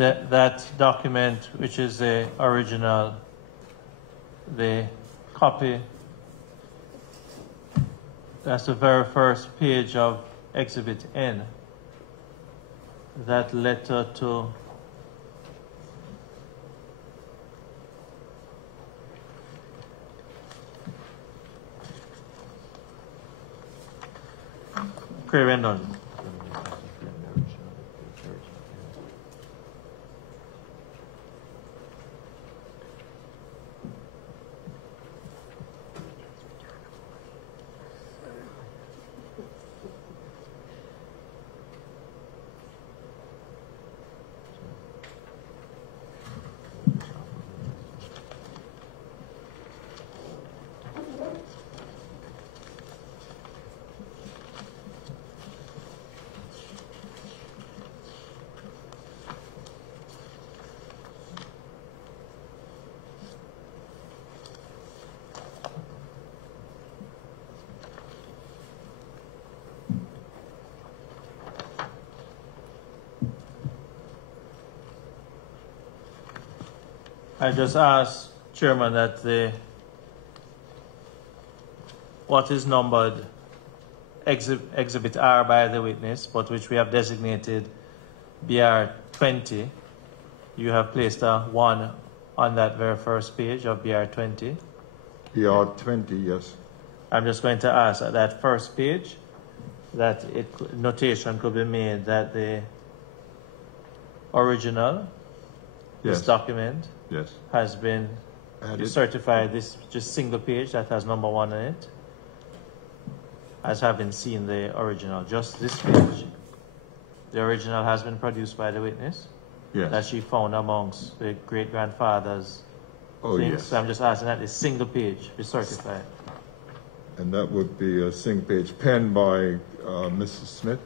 That document, which is the original, the copy, that's the very first page of Exhibit N. That letter to Crevendon. I just asked, Chairman, that what is numbered Exhibit R by the witness, but which we have designated BR 20, you have placed a 1 on that very first page of BR 20. BR 20, yes. I'm just going to ask at that first page that notation could be made that the original, Yes. this document, Yes. has been Added. certified, this just single page that has number 1 on it, as having seen the original. Just this page. The original has been produced by the witness Yes. that she found amongst the great-grandfather's Oh, things. yes. So I'm just asking that this single page be certified. And that would be a single page penned by Mrs. Smith,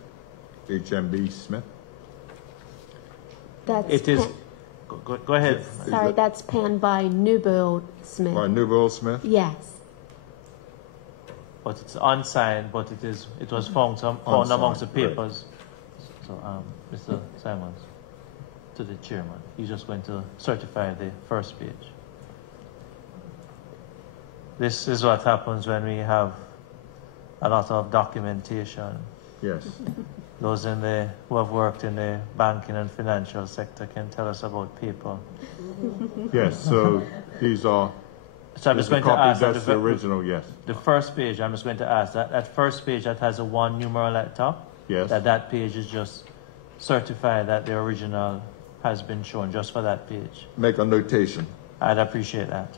HMB Smith. That's It is. Go ahead. sorry, that's penned by Newbold Smith. By Newbold Smith? Yes. But it's unsigned, but it was found Unsigned, amongst the right. papers. So, Mr. Simons, to the chairman, he's just going to certify the first page. This is what happens when we have a lot of documentation. Yes. Those who have worked in the banking and financial sector can tell us about paper. Yes, so these are, So I'm this just is going the to copy, ask that's the original, yes. the first page. I'm just going to ask that first page that has a 1 numeral at the top. Yes. That page is just certified that the original has been shown just for that page. Make a notation. I'd appreciate that.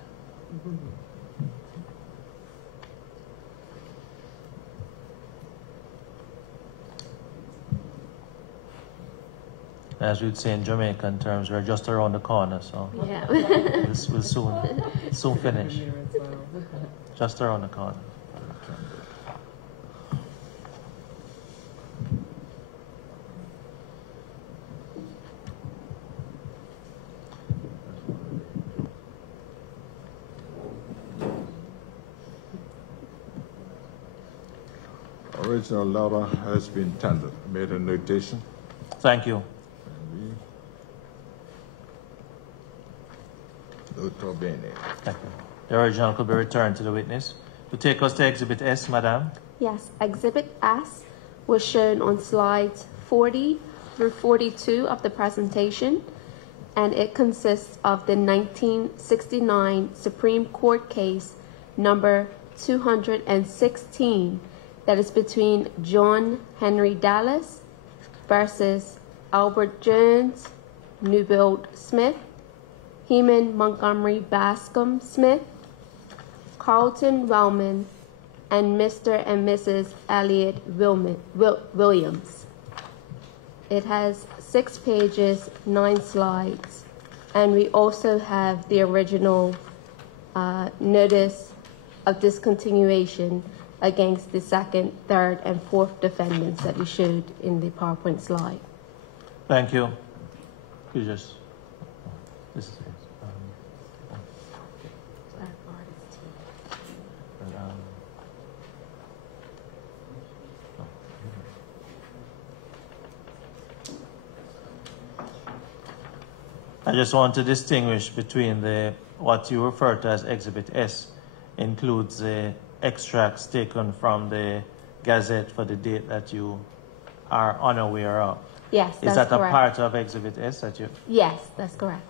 As we'd say in Jamaican terms, we're just around the corner, so Yeah. we'll soon finish. Just around the corner. Original letter has been tendered. Made a notation. Thank you. Nota bene. Thank you. The original could be returned to the witness. To take us to Exhibit S, Madam. Yes, Exhibit S was shown on slides 40 through 42 of the presentation, and it consists of the 1969 Supreme Court case number 216 that is between John Henry Dallas versus Albert Jones, Newbold Smith, Heman Montgomery Bascom Smith, Carlton Wellman, and Mr. and Mrs. Elliott Williams. It has 6 pages, 9 slides, and we also have the original notice of discontinuation against the 2nd, 3rd, and 4th defendants that we showed in the PowerPoint slide. Thank you. You just. This is. I just want to distinguish between what you refer to as Exhibit S includes the extracts taken from the Gazette for the date that you are unaware of. Yes, Is that's that correct. a part of Exhibit S that you? Yes, that's correct.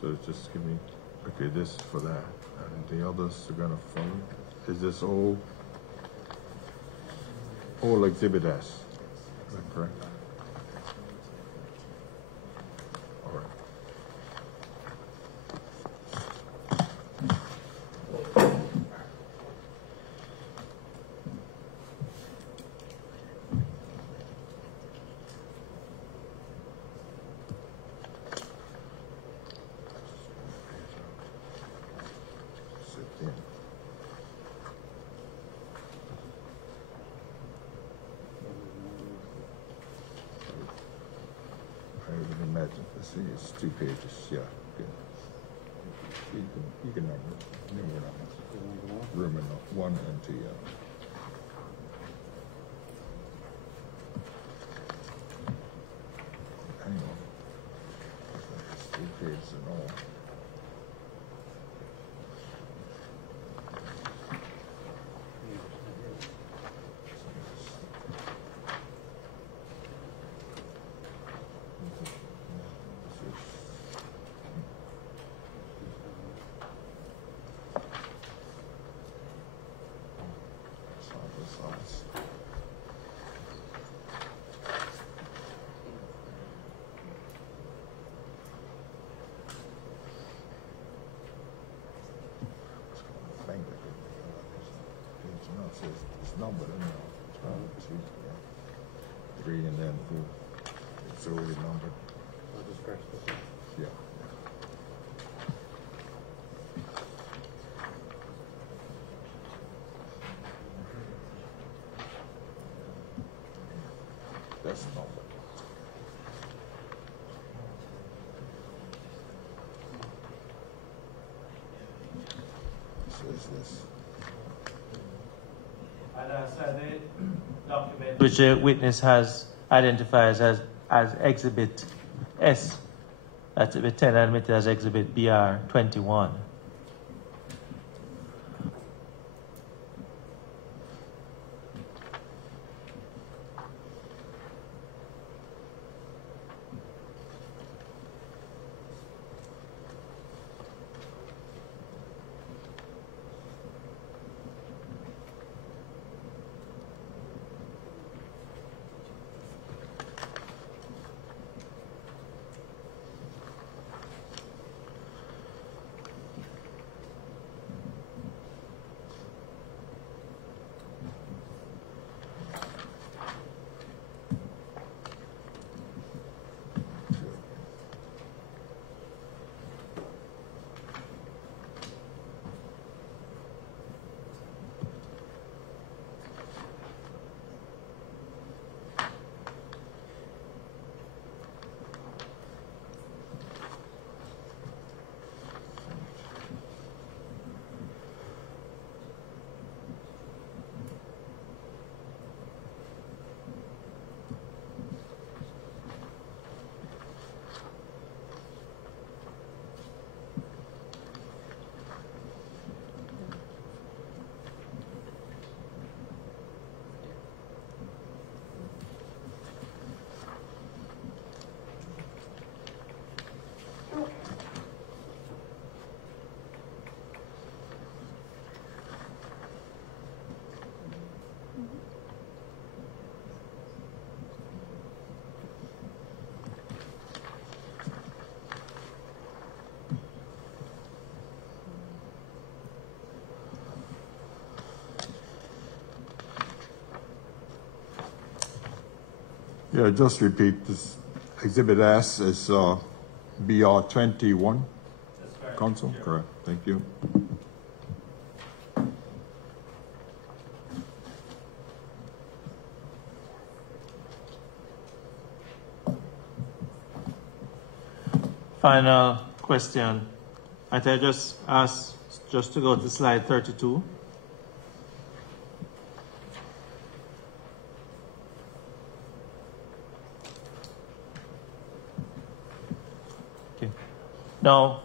So just give me, okay, this for that, and the others are gonna follow. Is this all Exhibit S? Is that correct? All right. Sit in. I would imagine, let's see, it's 2 pages, yeah, good. You can number numbers. Room and 1 and 2, yeah. Hang on. It's 2 pages in all. It's numbered, you know. 2, 3, and then 4. It's already numbered. I'll just press this. Yeah. That's numbered. So is this. And the document which the witness has identified as Exhibit S, that's the 10 admitted as Exhibit BR 21. Yeah, just repeat this. Exhibit S is BR 21. Council? Correct. Thank you. Final question. I just ask just to go to slide 32. Okay. Now,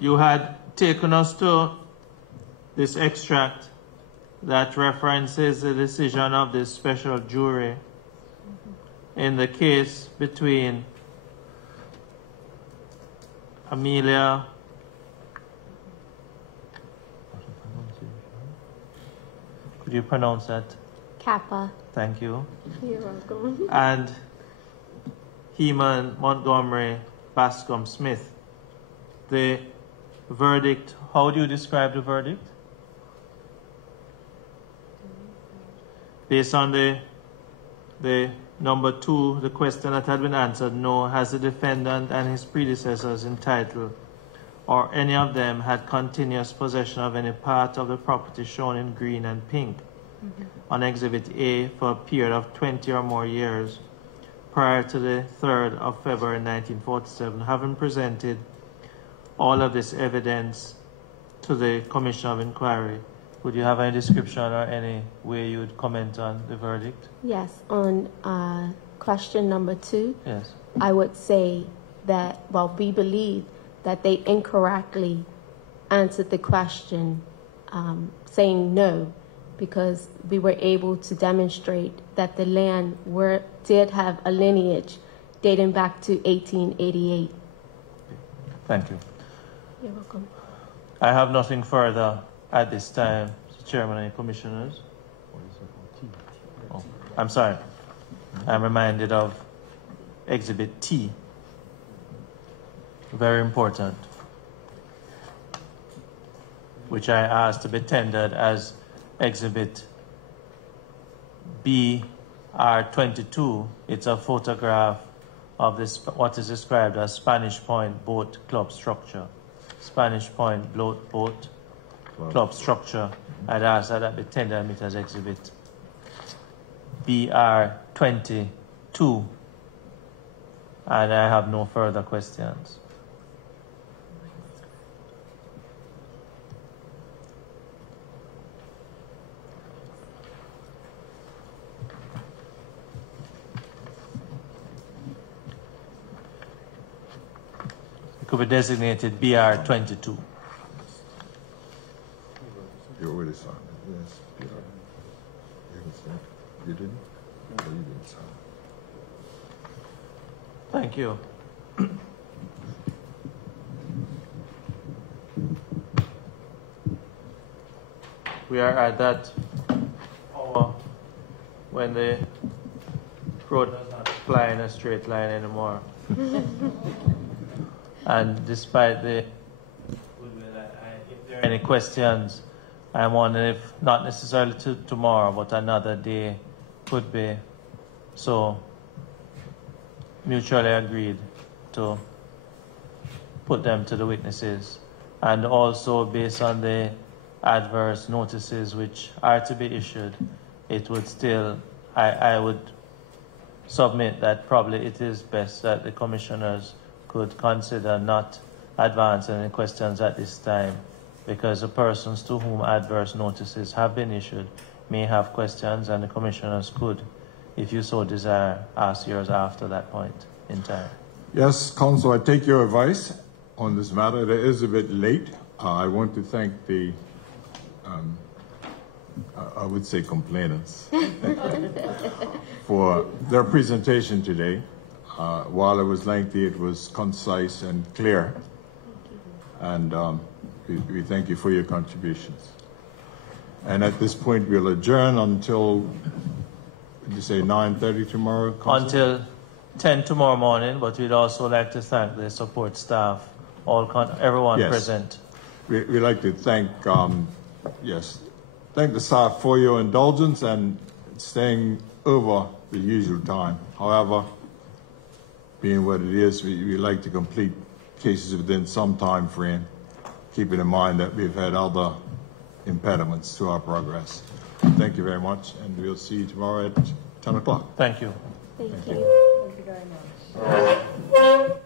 you had taken us to this extract that references the decision of this special jury in the case between Amelia could you pronounce that? Kappa. Thank you. You're welcome. And Heman Montgomery Bascom Smith. The verdict, how do you describe the verdict? Based on the number 2, the question that had been answered, no, has the defendant and his predecessors entitled or any of them had continuous possession of any part of the property shown in green and pink on Exhibit A for a period of 20 or more years prior to the 3rd of February 1947, having presented all of this evidence to the Commission of Inquiry. Would you have any description or any way you would comment on the verdict? Yes, on question number 2, Yes. I would say that, well, we believe that they incorrectly answered the question saying no, because we were able to demonstrate that the land did have a lineage dating back to 1888. Thank you. You're welcome. I have nothing further at this time, Mr. Chairman and Commissioners. Oh, I'm sorry. I'm reminded of Exhibit T. Very important. Which I asked to be tendered as Exhibit BR22. It's a photograph of this, what is described as Spanish Point Boat Club structure. Spanish Point Boat Club structure. I'd ask that be tendered as Exhibit BR22. And I have no further questions. It could be designated BR22. You already signed it. Yes. You can sign it. You didn't? No, you didn't sign it. Thank you. We are at that hour when the road does not fly in a straight line anymore. And despite the if there are any questions, I'm wondering if not necessarily tomorrow, but another day could be so mutually agreed to put them to the witnesses, and also based on the adverse notices which are to be issued, it would still, I would submit that probably it is best that the commissioners could consider not advancing any questions at this time, because the persons to whom adverse notices have been issued may have questions, and the commissioners could, if you so desire, ask yours after that point in time. Yes, Council, I take your advice on this matter. It is a bit late. I want to thank the, I would say complainants, for their presentation today. While it was lengthy, it was concise and clear. And we thank you for your contributions. And at this point, we'll adjourn until, did you say 9:30 tomorrow, Council? Until 10 tomorrow morning, but we'd also like to thank the support staff, everyone Yes. present. We'd like to thank, yes, thank the staff for your indulgence and staying over the usual time. However, being what it is, we like to complete cases within some time frame, keeping in mind that we've had other impediments to our progress. Thank you very much, and we'll see you tomorrow at 10 o'clock. Thank you. Thank you. Thank you very much.